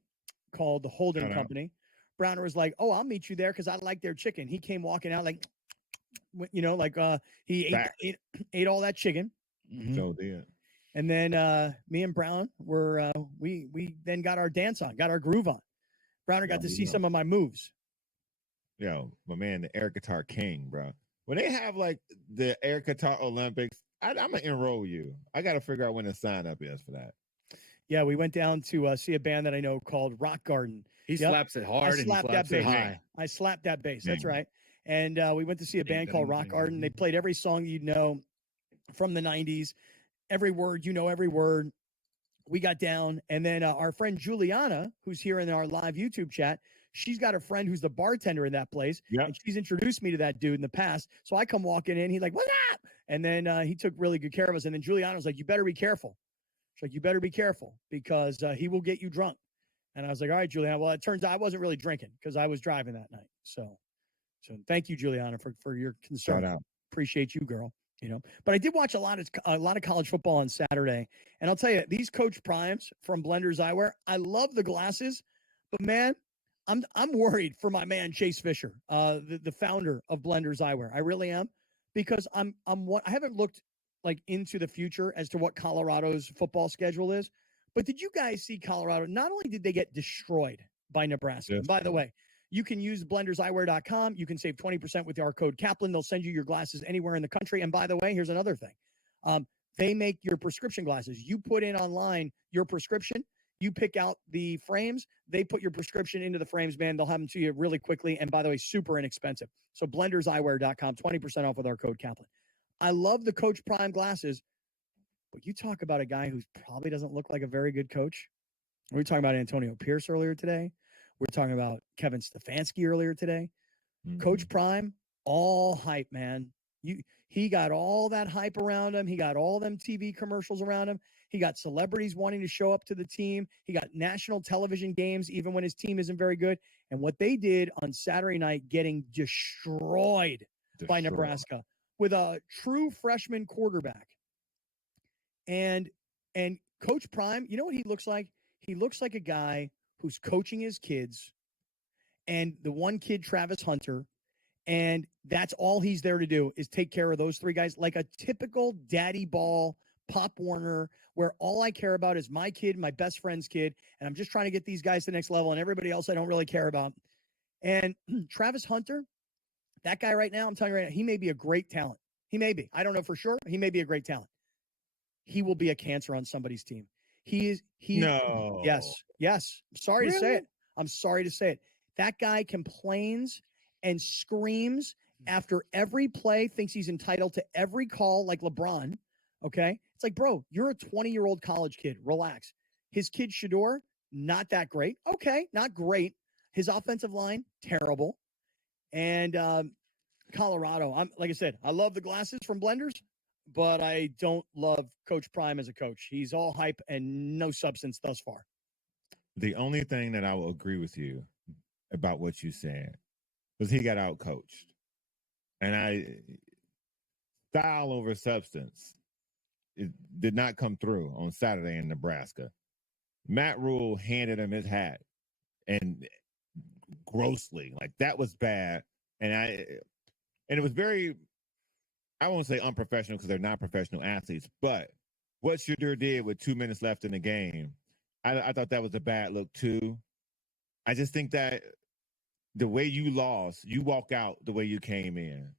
called the Holden Shout out. Company. Browner was like, "Oh, I'll meet you there because I like their chicken." He came walking out like, he ate all that chicken. So did. And then me and Brown were we then got our dance on, got our groove on. Browner got to see some of my moves. Yo, my man, the air guitar king, bro. When they have like the air guitar Olympics, I'm gonna enroll you. I got to figure out when the sign up is for that. Yeah, we went down to see a band that I know called Rock Garden. He slaps it hard and he slaps it high. I slapped that bass. That's right. And we went to see a band called Rock Garden. They played every song you know from the 90s. Every word, every word. We got down. And then our friend Juliana, who's here in our live YouTube chat, she's got a friend who's the bartender in that place. Yep. And she's introduced me to that dude in the past. So I come walking in. He's like, "What's up?" And then he took really good care of us. And then Juliana was like, "You better be careful." She's like, "You better be careful because he will get you drunk." And I was like, "All right, Juliana." Well, it turns out I wasn't really drinking because I was driving that night. So thank you, Juliana, for your concern. Shout out. Appreciate you, girl. But I did watch a lot of college football on Saturday, and I'll tell you, these Coach Primes from Blenders Eyewear, I love the glasses, but man, I'm worried for my man Chase Fisher, the founder of Blenders Eyewear. I really am, because I haven't looked like into the future as to what Colorado's football schedule is. But did you guys see Colorado? Not only did they get destroyed by Nebraska, and by the way, you can use blenderseyewear.com. You can save 20% with our code Kaplan. They'll send you your glasses anywhere in the country. And by the way, here's another thing. They make your prescription glasses. You put in online your prescription. You pick out the frames. They put your prescription into the frames, man. They'll have them to you really quickly. And by the way, super inexpensive. So blenderseyewear.com, 20% off with our code Kaplan. I love the Coach Prime glasses. But you talk about a guy who probably doesn't look like a very good coach. We were talking about Antonio Pierce earlier today. We were talking about Kevin Stefanski earlier today. Coach Prime, all hype, man. He got all that hype around him. He got all them TV commercials around him. He got celebrities wanting to show up to the team. He got national television games, even when his team isn't very good. And what they did on Saturday night, getting destroyed by Nebraska with a true freshman quarterback. And Coach Prime, you know what he looks like? He looks like a guy who's coaching his kids, and the one kid, Travis Hunter, and that's all he's there to do is take care of those three guys, like a typical daddy ball Pop Warner, where all I care about is my kid, my best friend's kid, and I'm just trying to get these guys to the next level, and everybody else I don't really care about. And Travis Hunter, that guy right now, I'm telling you right now, he may be a great talent. He may be. I don't know for sure. He may be a great talent. He will be a cancer on somebody's team. No. Yes. I'm sorry to say it. That guy complains and screams after every play, thinks he's entitled to every call like LeBron. Okay. It's like, bro, you're a 20-year-old college kid. Relax. His kid, Shador, not that great. Okay. Not great. His offensive line, terrible. And Colorado, like I said, I love the glasses from Blenders, but I don't love Coach Prime as a coach. He's all hype and no substance thus far. The only thing that I will agree with you about what you said was he got out coached. And style over substance, it did not come through on Saturday in Nebraska. Matt Rule handed him his hat, and grossly, like that was bad. And it was very, I won't say unprofessional because they're not professional athletes, but what Shador did with 2 minutes left in the game, I thought that was a bad look too. I just think that the way you lost, you walk out the way you came in.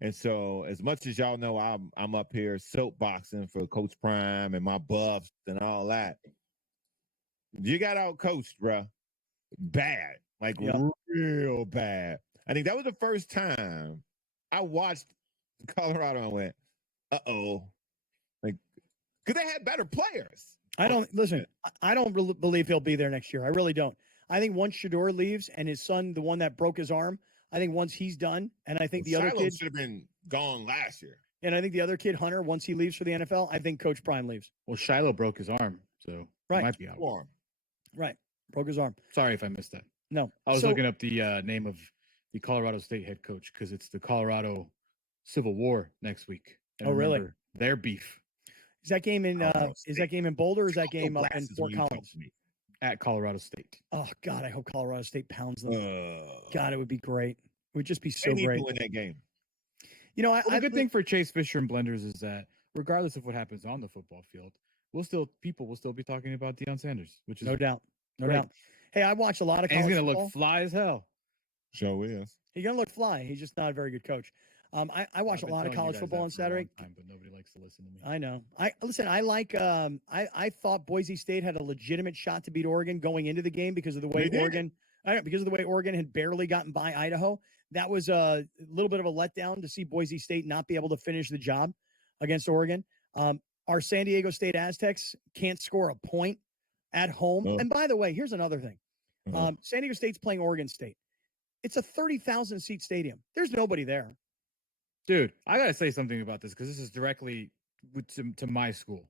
And so, as much as y'all know, I'm up here soapboxing for Coach Prime and my buffs and all that. You got out coached, bro. Bad, like real bad. I think that was the first time I watched Colorado and went, "Uh-oh," like because they had better players. I don't believe he'll be there next year. I really don't. I think once Shador leaves and his son, the one that broke his arm, I think once he's done, and I think the other kid should have been gone last year. And I think the other kid, Hunter, once he leaves for the NFL, I think Coach Prime leaves. Well, Shiloh broke his arm, so he might be out. Right. Broke his arm. Sorry if I missed that. No. I was looking up the name of the Colorado State head coach because it's the Colorado Civil War next week. And really? Their beef. Is that game in Boulder or is that game up in Fort Collins? At Colorado State. Oh God, I hope Colorado State pounds them. God, it would be great. It would just be so great. In that game. You know, the good thing for Chase Fisher and Blenders is that regardless of what happens on the football field, people will still be talking about Deion Sanders, which is no doubt. Hey, I watched a lot of college he's gonna football. look fly as hell. Sure is. He's gonna look fly. He's just not a very good coach. I watched a lot of college football on Saturday. But nobody likes to listen to me. I know. I like. I thought Boise State had a legitimate shot to beat Oregon going into the game because of the way Oregon had barely gotten by Idaho. That was a little bit of a letdown to see Boise State not be able to finish the job against Oregon. Our San Diego State Aztecs can't score a point at home. And by the way, here's another thing. San Diego State's playing Oregon State. It's a 30,000 seat stadium. There's nobody there. Dude, I got to say something about this because this is directly to my school.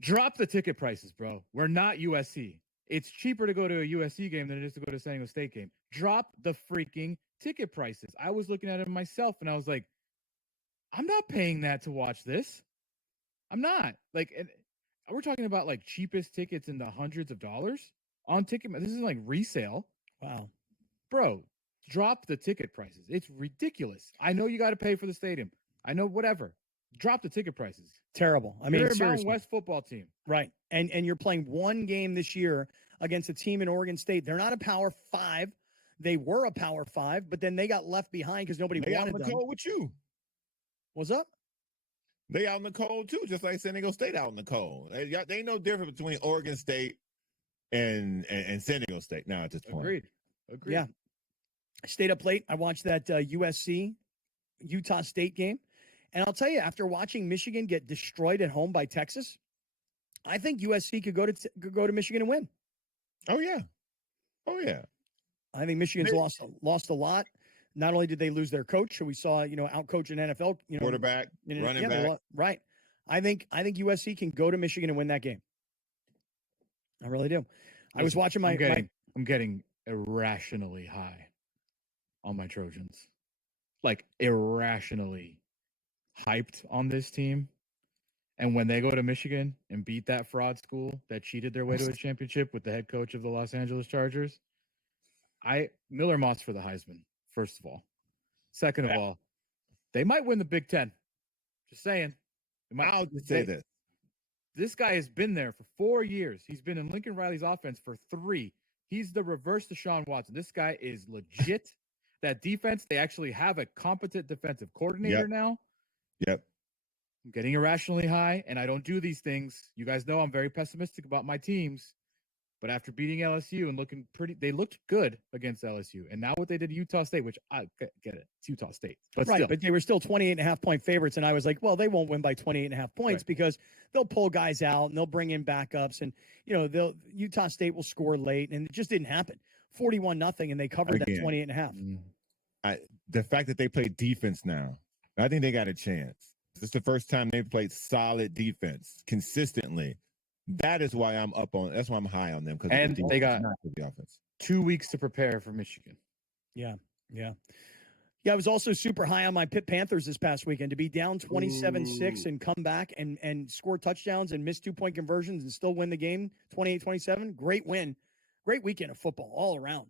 Drop the ticket prices, bro. We're not USC. It's cheaper to go to a USC game than it is to go to a San Diego State game. Drop the freaking ticket prices. I was looking at it myself, and I was like, I'm not paying that to watch this. I'm not. Like, and we're talking about, like, cheapest tickets in the hundreds of dollars on ticket. This is, like, resale. Wow. Bro. Drop the ticket prices. It's ridiculous. I know you got to pay for the stadium. I know whatever. Drop the ticket prices. Terrible. I mean, you're a seriously. Mountain West football team. Right. And you're playing one game this year against a team in Oregon State. They're not a Power 5. They were a Power 5, but then they got left behind because nobody wanted them. They out in the cold with you. What's up? They out in the cold too, just like San Diego State out in the cold. They ain't no difference between Oregon State and San Diego State now at this point. Agreed. Yeah. I stayed up late. I watched that USC Utah State game. And I'll tell you, after watching Michigan get destroyed at home by Texas, I think USC could go to Michigan and win. Oh yeah. I think Michigan's lost a lot. Not only did they lose their coach, who we saw, outcoach an NFL, quarterback, running back. Right. I think USC can go to Michigan and win that game. I really do. I was watching I'm getting irrationally high on my Trojans, like irrationally hyped on this team. And when they go to Michigan and beat that fraud school that cheated their way to a championship with the head coach of the Los Angeles Chargers, Miller Moss for the Heisman, first of all. Second of all, they might win the Big Ten. Just saying. I'll just say this. This guy has been there for 4 years. He's been in Lincoln Riley's offense for 3. He's the reverse Deshaun Watson. This guy is legit. That defense, they actually have a competent defensive coordinator now. Yep. I'm getting irrationally high, and I don't do these things. You guys know I'm very pessimistic about my teams. But after beating LSU and they looked good against LSU. And now what they did to Utah State, which I get it, it's Utah State. But but they were still 28.5-point favorites. And I was like, well, they won't win by 28.5 points because they'll pull guys out and they'll bring in backups. And, Utah State will score late. And it just didn't happen. 41-0, and they covered that 28.5. The fact that they play defense now, I think they got a chance. This is the first time they've played solid defense consistently. That is why I'm that's why I'm high on them. And they got the offense. 2 weeks to prepare for Michigan. Yeah. I was also super high on my Pitt Panthers this past weekend to be down 27-6 and come back and score touchdowns and miss 2-point conversions and still win the game 28-27. Great win. Great weekend of football all around.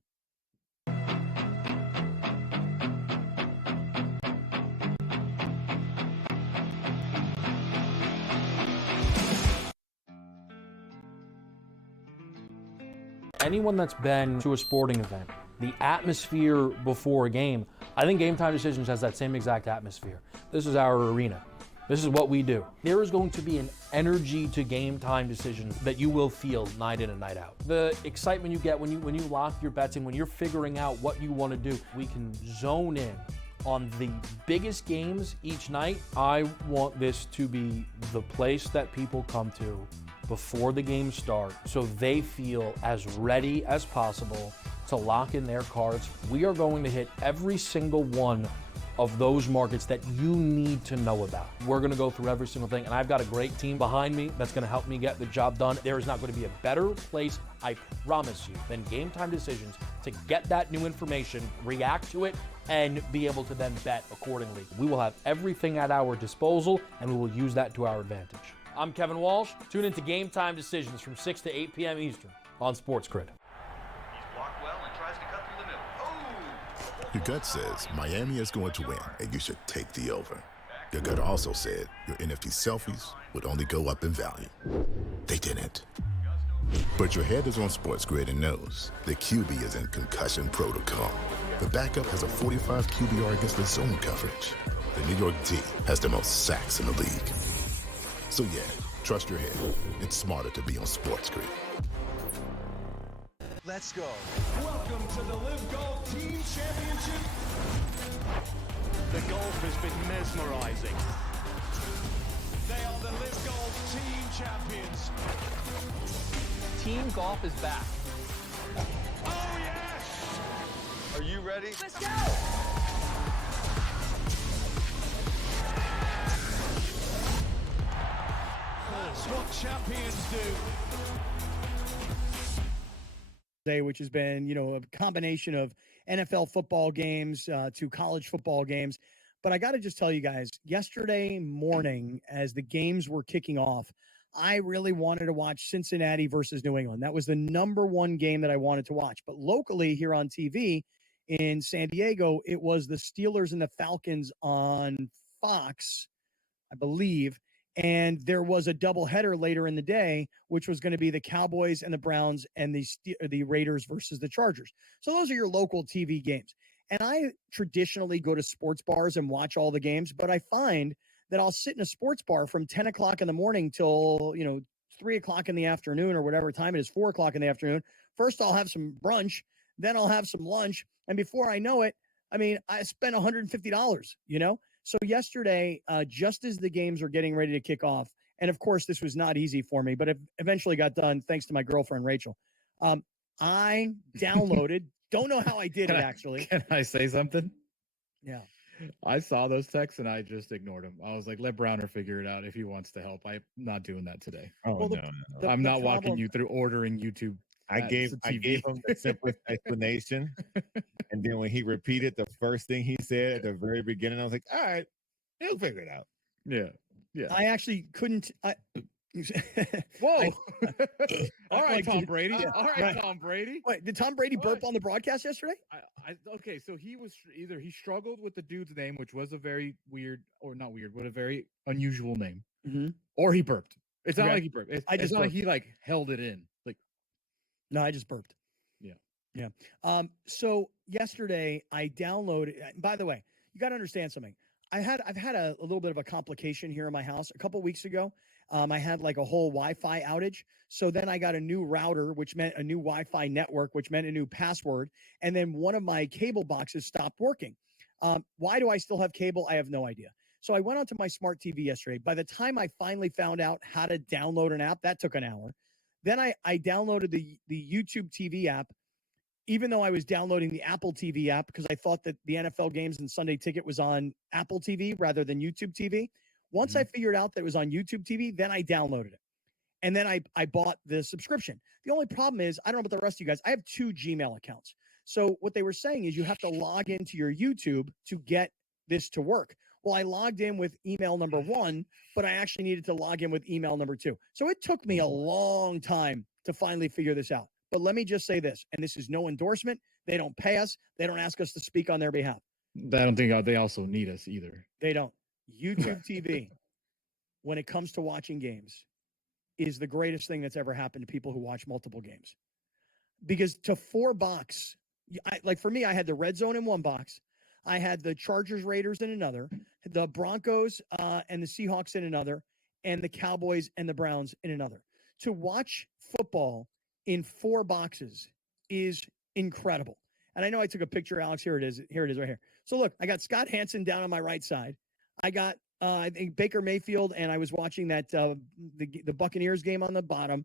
Anyone that's been to a sporting event the atmosphere before a game, I think Game Time Decisions has that same exact atmosphere. This is our arena. This is what we do. There is going to be an energy to Game Time Decisions that you will feel night in and night out. The excitement you get when you lock your bets in, when you're figuring out what you want to do, we can zone in on the biggest games each night. I want this to be the place that people come to before the games start so they feel as ready as possible to lock in their cards. We are going to hit every single one of those markets that you need to know about. We're gonna go through every single thing, and I've got a great team behind me that's gonna help me get the job done. There is not gonna be a better place, I promise you, than Game Time Decisions to get that new information, react to it, and be able to then bet accordingly. We will have everything at our disposal, and we will use that to our advantage. I'm Kevin Walsh. Tune into Game Time Decisions from 6 to 8 p.m. Eastern on SportsGrid. Your gut says Miami is going to win, and you should take the over. Your gut also said your NFT selfies would only go up in value. They didn't. But your head is on SportsGrid and knows the QB is in concussion protocol. The backup has a 45 QBR against the zone coverage. The New York D has the most sacks in the league. So yeah, trust your head. It's smarter to be on SportsGrid. Let's go. Welcome to the Live Golf Team Championship. The golf has been mesmerizing. They are the Live Golf Team Champions. Team golf is back. Oh, yes! Are you ready? Let's go! That's what champions do. Which has been, a combination of NFL football games to college football games. But I got to just tell you guys, yesterday morning, as the games were kicking off, I really wanted to watch Cincinnati versus New England. That was the number one game that I wanted to watch. But locally here on TV in San Diego, it was the Steelers and the Falcons on Fox, I believe. And there was a doubleheader later in the day, which was going to be the Cowboys and the Browns and the Raiders versus the Chargers. So those are your local TV games. And I traditionally go to sports bars and watch all the games, but I find that I'll sit in a sports bar from 10 o'clock in the morning till, 3 o'clock in the afternoon or whatever time it is, 4 o'clock in the afternoon. First, I'll have some brunch, then I'll have some lunch. And before I know it, I spent $150, So yesterday, just as the games are getting ready to kick off, and of course, this was not easy for me, but it eventually got done thanks to my girlfriend, Rachel. I downloaded, don't know how I did it, actually. Can I say something? Yeah. I saw those texts and I just ignored them. I was like, let Browner figure it out if he wants to help. I'm not doing that today. I'm not walking you through ordering YouTube. I gave him the simplest explanation. And then when he repeated the first thing he said at the very beginning, I was like, all right, he'll figure it out. Yeah. Yeah. I actually couldn't. Whoa. All right, Tom Brady. Yeah, All right, Tom Brady. Wait, did Tom Brady burp on the broadcast yesterday? Okay, so he was either he struggled with the dude's name, which was a very weird, or not weird, but a very unusual name, or he burped. It's not like he burped. It's not like he held it in. No, I just burped. Yeah. Yeah. So yesterday I downloaded, by the way, you got to understand something. I've had a little bit of a complication here in my house. A couple weeks ago, I had a whole Wi-Fi outage. So then I got a new router, which meant a new Wi-Fi network, which meant a new password. And then one of my cable boxes stopped working. Why do I still have cable? I have no idea. So I went onto my smart TV yesterday. By the time I finally found out how to download an app, that took an hour. Then I downloaded the YouTube TV app, even though I was downloading the Apple TV app because I thought that the NFL games and Sunday Ticket was on Apple TV rather than YouTube TV. Once I figured out that it was on YouTube TV, then I downloaded it. And then I bought the subscription. The only problem is, I don't know about the rest of you guys, I have 2 Gmail accounts. So what they were saying is you have to log into your YouTube to get this to work. Well, I logged in with email number 1, but I actually needed to log in with email number 2. So it took me a long time to finally figure this out. But let me just say this, and this is no endorsement. They don't pay us. They don't ask us to speak on their behalf. I don't think they also need us either. They don't. YouTube TV, when it comes to watching games, is the greatest thing that's ever happened to people who watch multiple games. Because to $4 Like for me, I had the red zone in one box. I had the Chargers Raiders in another, the Broncos and the Seahawks in another, and the Cowboys and the Browns in another. To watch football in 4 boxes is incredible. And I know I took a picture, Alex. Here it is. Here it is right here. So look, I got Scott Hansen down on my right side. I got I think Baker Mayfield, and I was watching that the Buccaneers game on the bottom,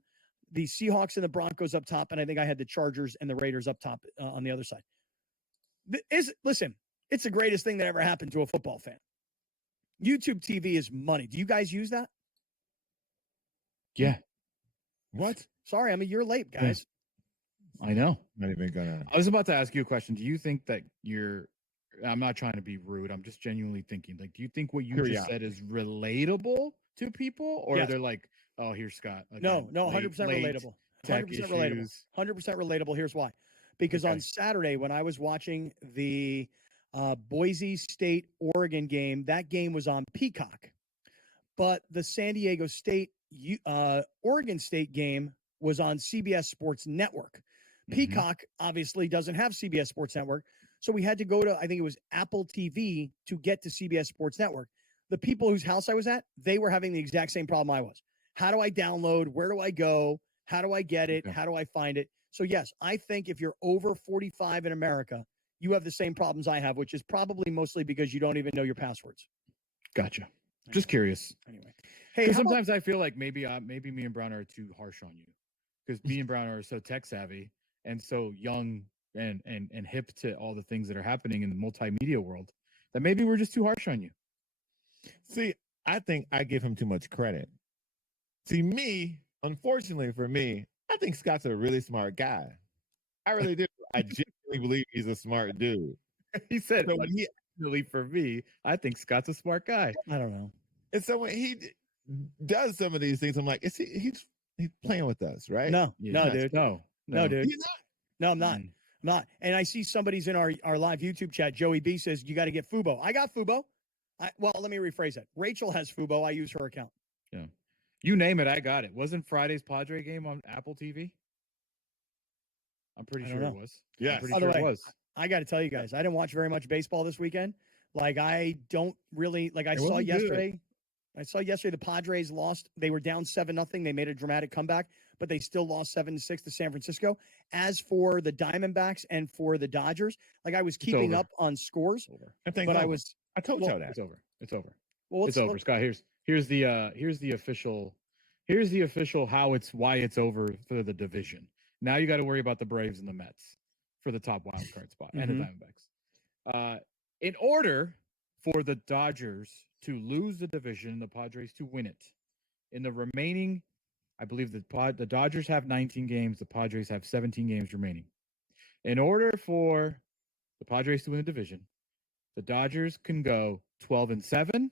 the Seahawks and the Broncos up top, and I think I had the Chargers and the Raiders up top on the other side. Listen, it's the greatest thing that ever happened to a football fan. YouTube TV is money. Do you guys use that? Yeah. What? Sorry, I'm a year late, guys. I know. Not even gonna. I was about to ask you a question. Do you think that I'm not trying to be rude. I'm just genuinely thinking, like, do you think what you just said is relatable to people? Or they're like, oh, here's Scott. Again, No, 100% relatable. 100% relatable. 100% relatable. Here's why. Because on Saturday, when I was watching the Boise State Oregon game, that game was on Peacock. But the San Diego State Oregon State game was on CBS Sports Network. Peacock obviously doesn't have CBS Sports Network. So we had to go to, I think it was Apple TV to get to CBS Sports Network. The people whose house I was at, they were having the exact same problem I was. How do I download? Where do I go? How do I get it? How do I find it? So yes, I think if you're over 45 in America, you have the same problems I have, which is probably mostly because you don't even know your passwords. Gotcha. Just curious. Anyway. Hey, sometimes I feel like maybe me and Brown are too harsh on you, because me and Brown are so tech savvy and so young and hip to all the things that are happening in the multimedia world that maybe we're just too harsh on you. See, I think I give him too much credit. See, unfortunately for me, I think Scott's a really smart guy. I really do. I genuinely believe he's a smart dude. He said, so unfortunately for me, I think Scott's a smart guy. I don't know. And so when he does some of these things, I'm like, he's playing with us, right? No, dude. No, dude. He's not. No, I'm not. I'm not. And I see somebody's in our live YouTube chat. Joey B says, you got to get Fubo. I got Fubo. Well, let me rephrase that. Rachel has Fubo. I use her account. Yeah. You name it, I got it. Wasn't Friday's Padre game on Apple TV? I'm pretty sure it was. Yeah. I'm pretty sure it was. I got to tell you guys, I didn't watch very much baseball this weekend. Like, I don't really, like, I saw yesterday. I saw yesterday the Padres lost. They were down 7-0. They made a dramatic comeback, but they still lost 7-6 to San Francisco. As for the Diamondbacks and for the Dodgers, like, I was keeping up on scores, but I told y'all that it's over. It's over. Well, it's over, Scott. Here's the official why it's over for the division. Now you got to worry about the Braves and the Mets for the top wild card spot and the Diamondbacks. In order for the Dodgers to lose the division and the Padres to win it, in the remaining, I believe the Dodgers have 19 games, the Padres have 17 games remaining. In order for the Padres to win the division, the Dodgers can go 12-7,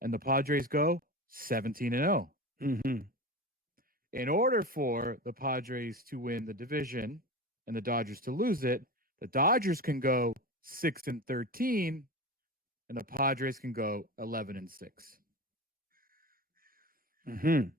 and the Padres go 17-0. In order for the Padres to win the division and the Dodgers to lose it, the Dodgers can go 6-13, and the Padres can go 11-6. Will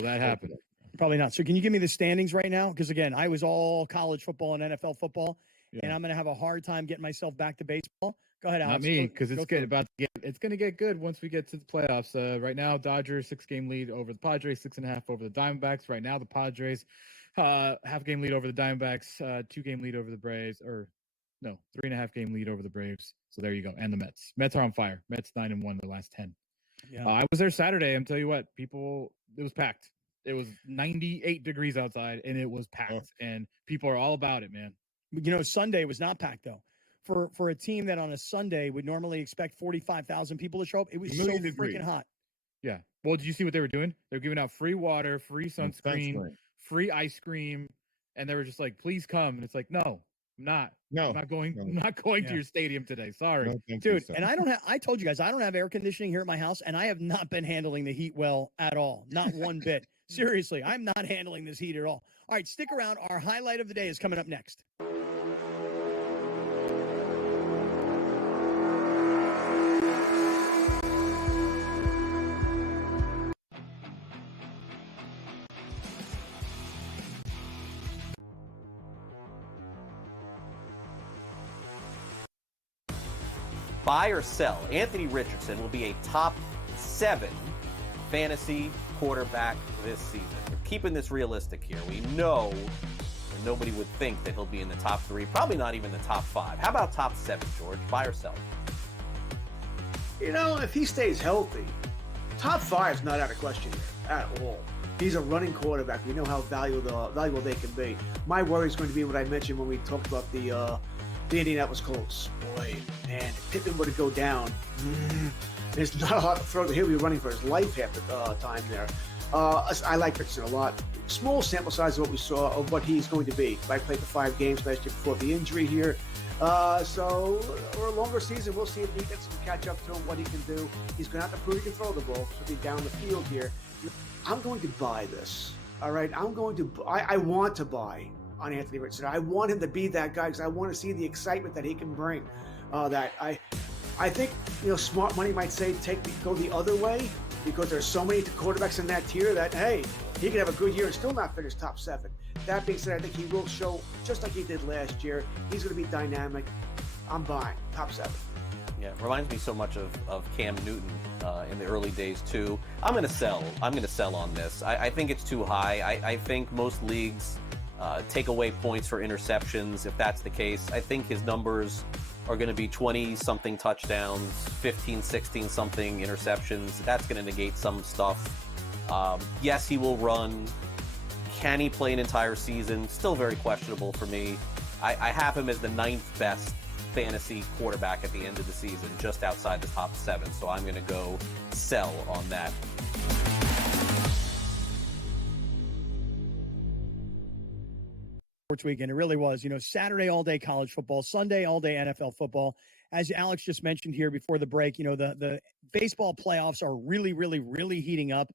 that happen? Probably not. So can you give me the standings right now? Because again, I was all college football and NFL football, and I'm going to have a hard time getting myself back to baseball. Go ahead, Alex. Not me, because it's going to get good once we get to the playoffs. Right now, Dodgers 6-game lead over the Padres, 6.5 over the Diamondbacks. Right now, the Padres half-game lead over the Diamondbacks, 2-game lead over the Braves, 3.5-game lead over the Braves. So there you go. And the Mets. Mets are on fire. Mets 9-1 the last 10. Yeah. I was there Saturday. I'm telling you what, it was packed. It was 98 degrees outside, and it was packed. And people are all about it, man. You know, Sunday was not packed, though. For a team that on a Sunday would normally expect 45,000 people to show up, it was so freaking hot. Yeah. Well, did you see what they were doing? They were giving out free water, free sunscreen, free ice cream, and they were just like, "Please come." And it's like, "No, I'm not. I'm not going. I'm not going to your stadium today. Sorry, dude." And I told you guys, I don't have air conditioning here at my house, and I have not been handling the heat well at all, not one bit. Seriously, I'm not handling this heat at all. All right, stick around. Our highlight of the day is coming up next. buy or sell. Anthony Richardson will be a top 7 fantasy quarterback this season. We're keeping this realistic here. We know that nobody would think that he'll be in the top 3, probably not even the top 5. How about top 7, George? Buy or sell? If he stays healthy, top 5 is not out of question here at all. He's a running quarterback. We know how valuable they can be. My worry is going to be what I mentioned when we talked about the Indianapolis Colts. Boy, man, if Pittman were to go down, there's not a lot to throw. He'll be running for his life half the time there. I like Richardson a lot. Small sample size of what we saw of what he's going to be. I played the 5 games last year before the injury here. So over a longer season, we'll see if he gets some catch up to him, what he can do. He's going to have to prove he can throw the ball, so he'll be down the field here. I'm going to buy this. All right, I want to buy on Anthony Richardson. I want him to be that guy because I want to see the excitement that he can bring. I think smart money might say go the other way because there's so many quarterbacks in that tier that hey, he could have a good year and still not finish top 7. That being said, I think he will show just like he did last year. He's going to be dynamic. I'm buying top 7. Yeah, it reminds me so much of Cam Newton in the early days too. I'm going to sell on this. I think it's too high. I think most leagues take away points for interceptions. If that's the case, I think his numbers are going to be 20-something touchdowns, 15, 16-something interceptions. That's going to negate some stuff. Yes, he will run. Can he play an entire season? Still very questionable for me. I have him as the 9th best fantasy quarterback at the end of the season, just outside the top 7. So I'm going to go sell on that. Sports weekend. It really was. Saturday all day college football, Sunday all day NFL football. As Alex just mentioned here before the break, the baseball playoffs are really, really, really heating up.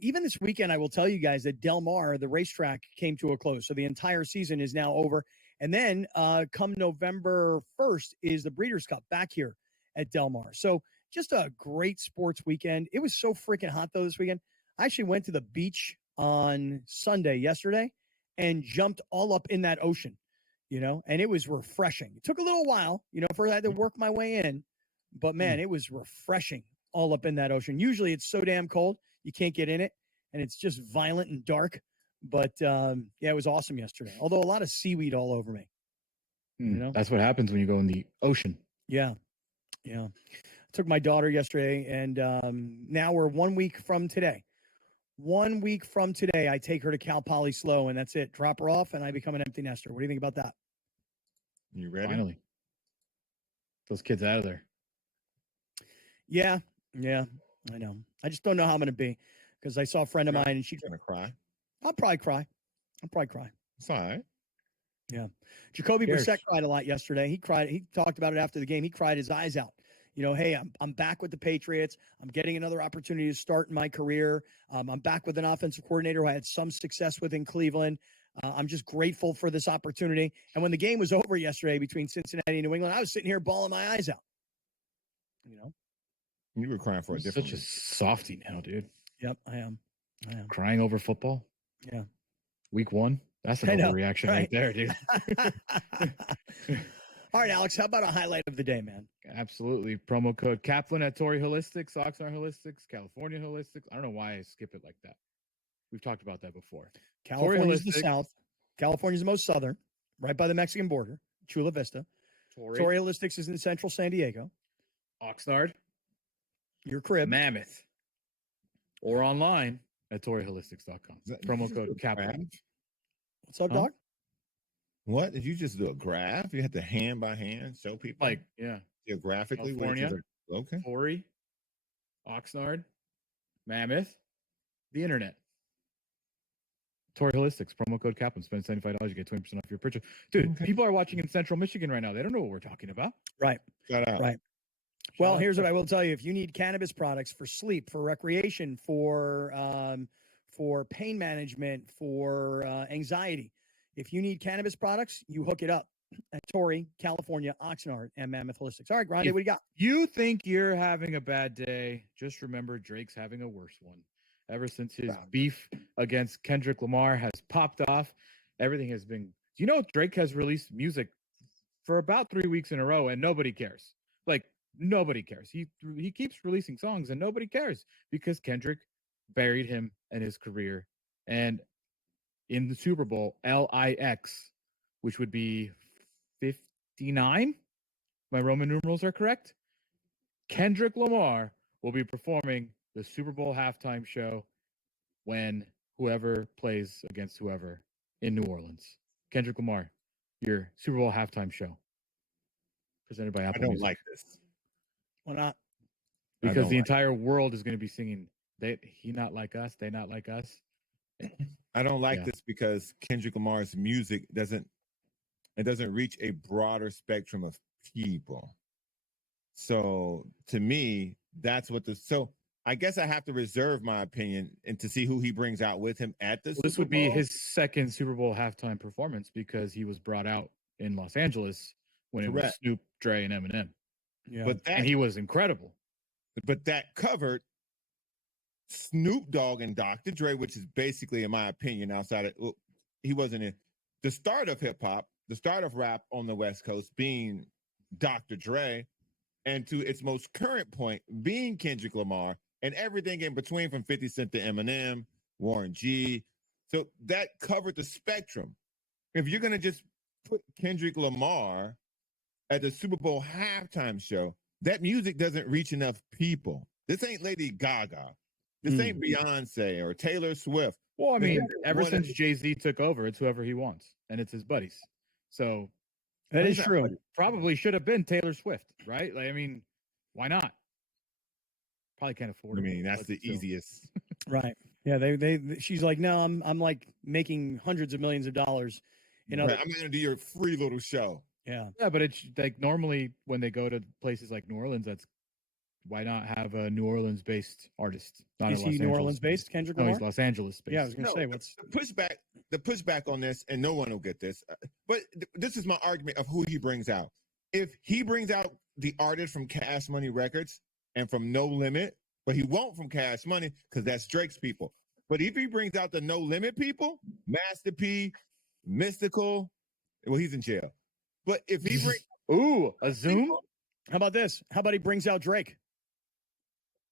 Even this weekend, I will tell you guys that Del Mar, the racetrack, came to a close. So the entire season is now over. And then come November 1st is the Breeders' Cup back here at Del Mar. So just a great sports weekend. It was so freaking hot, though, this weekend. I actually went to the beach on Sunday yesterday and jumped all up in that ocean, and it was refreshing. It took a little while, for I had to work my way in. But, man, it was refreshing all up in that ocean. Usually it's so damn cold, you can't get in it, and it's just violent and dark. But, yeah, it was awesome yesterday, although a lot of seaweed all over me. That's what happens when you go in the ocean. Yeah. I took my daughter yesterday, and now we're 1 week from today. 1 week from today, I take her to Cal Poly Slow, and that's it. Drop her off, and I become an empty nester. What do you think about that? You ready? Finally. Those kids out of there. Yeah, I know. I just don't know how I'm going to be because I saw a friend of mine, and she's going to cry. I'll probably cry. It's all right. Yeah. Jacoby Brissett cried a lot yesterday. He cried. He talked about it after the game. He cried his eyes out. Hey, I'm back with the Patriots. I'm getting another opportunity to start in my career. I'm back with an offensive coordinator who I had some success with in Cleveland. I'm just grateful for this opportunity. And when the game was over yesterday between Cincinnati and New England, I was sitting here bawling my eyes out. You were crying for a different. Such a softie now, dude. Yep, I am. Crying over football. Yeah. Week 1. That's an overreaction right there, dude. All right, Alex, how about a highlight of the day, man? Absolutely. Promo code Kaplan at Torrey Holistics, Oxnard Holistics, California Holistics. I don't know why I skip it like that. We've talked about that before. California's the south. California's the most southern, right by the Mexican border, Chula Vista. Torrey Holistics is in central San Diego. Oxnard. Your crib. Mammoth. Or online at torreyholistics.com. Promo code Kaplan. What's up, dog? What? Did you just do a graph? You had to hand by hand show people? Geographically? California. Okay. Torrey. Oxnard. Mammoth. The internet. Torrey Holistics. Promo code Kaplan. Spend $75. You get 20% off your purchase. Dude, people are watching in Central Michigan right now. They don't know what we're talking about. Right. Shout out. Right. Well, here's what I will tell you. If you need cannabis products for sleep, for recreation, for pain management, for anxiety, if you need cannabis products, you hook it up at Torrey, California, Oxnard, and Mammoth Holistics. All right, Grande, what do you got? You think you're having a bad day, just remember Drake's having a worse one. Ever since his beef against Kendrick Lamar has popped off, everything has been... Drake has released music for about 3 weeks in a row, and nobody cares. Like nobody cares. He keeps releasing songs and nobody cares because Kendrick buried him and his career. And in the Super Bowl, LIX, which would be 59, my Roman numerals are correct. Kendrick Lamar will be performing the Super Bowl halftime show when whoever plays against whoever in New Orleans. Kendrick Lamar, your Super Bowl halftime show. Presented by Apple I don't Music. like this. Why not? Because the entire world is going to be singing, he not like us, they not like us. I don't like this because Kendrick Lamar's music doesn't reach a broader spectrum of people. So to me, that's what so I guess I have to reserve my opinion and to see who he brings out with him at the Super Bowl. This would be his second Super Bowl halftime performance because he was brought out in Los Angeles when it was Snoop, Dre, and Eminem. Yeah. And he was incredible. But that covered Snoop Dogg and Dr. Dre, which is basically, in my opinion, outside of he wasn't in the start of hip hop, the start of rap on the West Coast being Dr. Dre, and to its most current point being Kendrick Lamar, and everything in between from 50 Cent to Eminem, Warren G. So that covered the spectrum. If you're gonna just put Kendrick Lamar at the Super Bowl halftime show, that music doesn't reach enough people. This ain't Lady Gaga. This ain't Beyonce or Taylor Swift. Well, I mean, ever since Jay-Z took over, it's whoever he wants, and it's his buddies. So that is true. Probably should have been Taylor Swift, right? Like, I mean, why not? Probably can't afford it. I mean, that's the easiest. Right. Yeah. She's like, no, I'm like making hundreds of millions of dollars. I'm not gonna do your free little show. Yeah. Yeah, but it's like normally when they go to places like New Orleans, why not have a New Orleans-based artist? Not Is he New Orleans-based, Kendrick Lamar? No, he's Los Angeles-based. Yeah, I was going to say, what's the pushback on this, and no one will get this, but this is my argument of who he brings out. If he brings out the artist from Cash Money Records and from No Limit, but he won't from Cash Money because that's Drake's people. But if he brings out the No Limit people, Master P, Mystical, well, he's in jail. But if he brings a Zoom, how about this? How about he brings out Drake?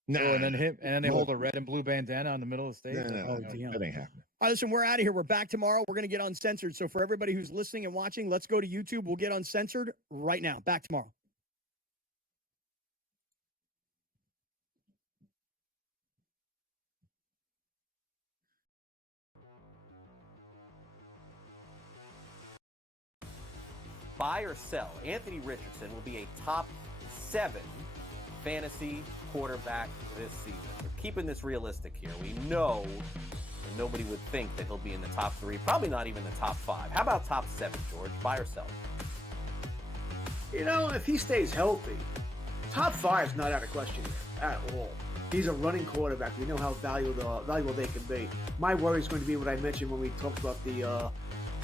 Nah, and then they hold a red and blue bandana on the middle of the stage. That ain't happening. All right, listen, we're out of here. We're back tomorrow. We're going to get uncensored. So for everybody who's listening and watching, let's go to YouTube. We'll get uncensored right now. Back tomorrow. Buy or sell, Anthony Richardson will be a top 7 fantasy quarterback this season. We're keeping this realistic here. We know that nobody would think that he'll be in the top 3, probably not even the top 5. How about top 7, George? Buy or sell? You know, if he stays healthy, top 5 is not out of question at all. He's a running quarterback. We know how valuable they can be. My worry is going to be what I mentioned when we talked about the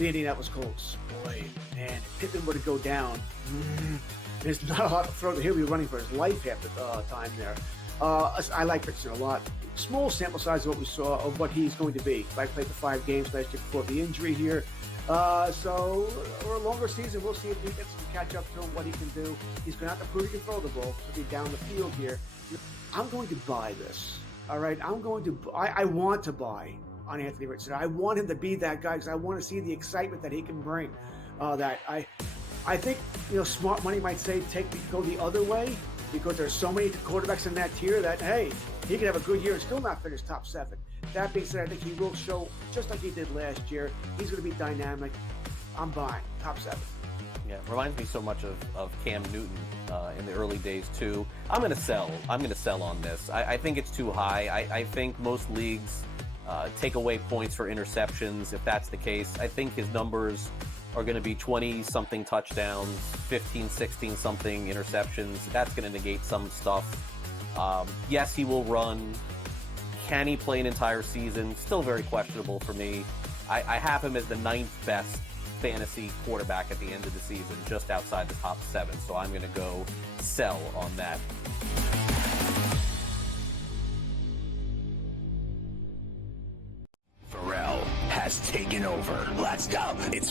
Indianapolis Colts. Boy, man, if Pittman were to go down, there's not a lot to throw. He'll be running for his life half the time there. I like Richardson a lot. Small sample size of what we saw of what he's going to be. I played the 5 games last year before the injury here. So over a longer season, we'll see if he gets to catch up to him, what he can do. He's going to have to prove he can throw the ball to be down the field here. I'm going to buy this. All right, I want to buy on Anthony Richardson. I want him to be that guy because I want to see the excitement that he can bring. I think, smart money might say go the other way because there's so many quarterbacks in that tier that, hey, he could have a good year and still not finish top 7. That being said, I think he will show, just like he did last year, he's going to be dynamic. I'm buying top 7. Yeah, reminds me so much of Cam Newton in the early days too. I'm going to sell on this. I think it's too high. I think most leagues take away points for interceptions. If that's the case, I think his numbers are going to be 20-something touchdowns, 15, 16-something interceptions. That's going to negate some stuff. Yes, he will run. Can he play an entire season? Still very questionable for me. I have him as the 9th best fantasy quarterback at the end of the season, just outside the top 7. So I'm going to go sell on that.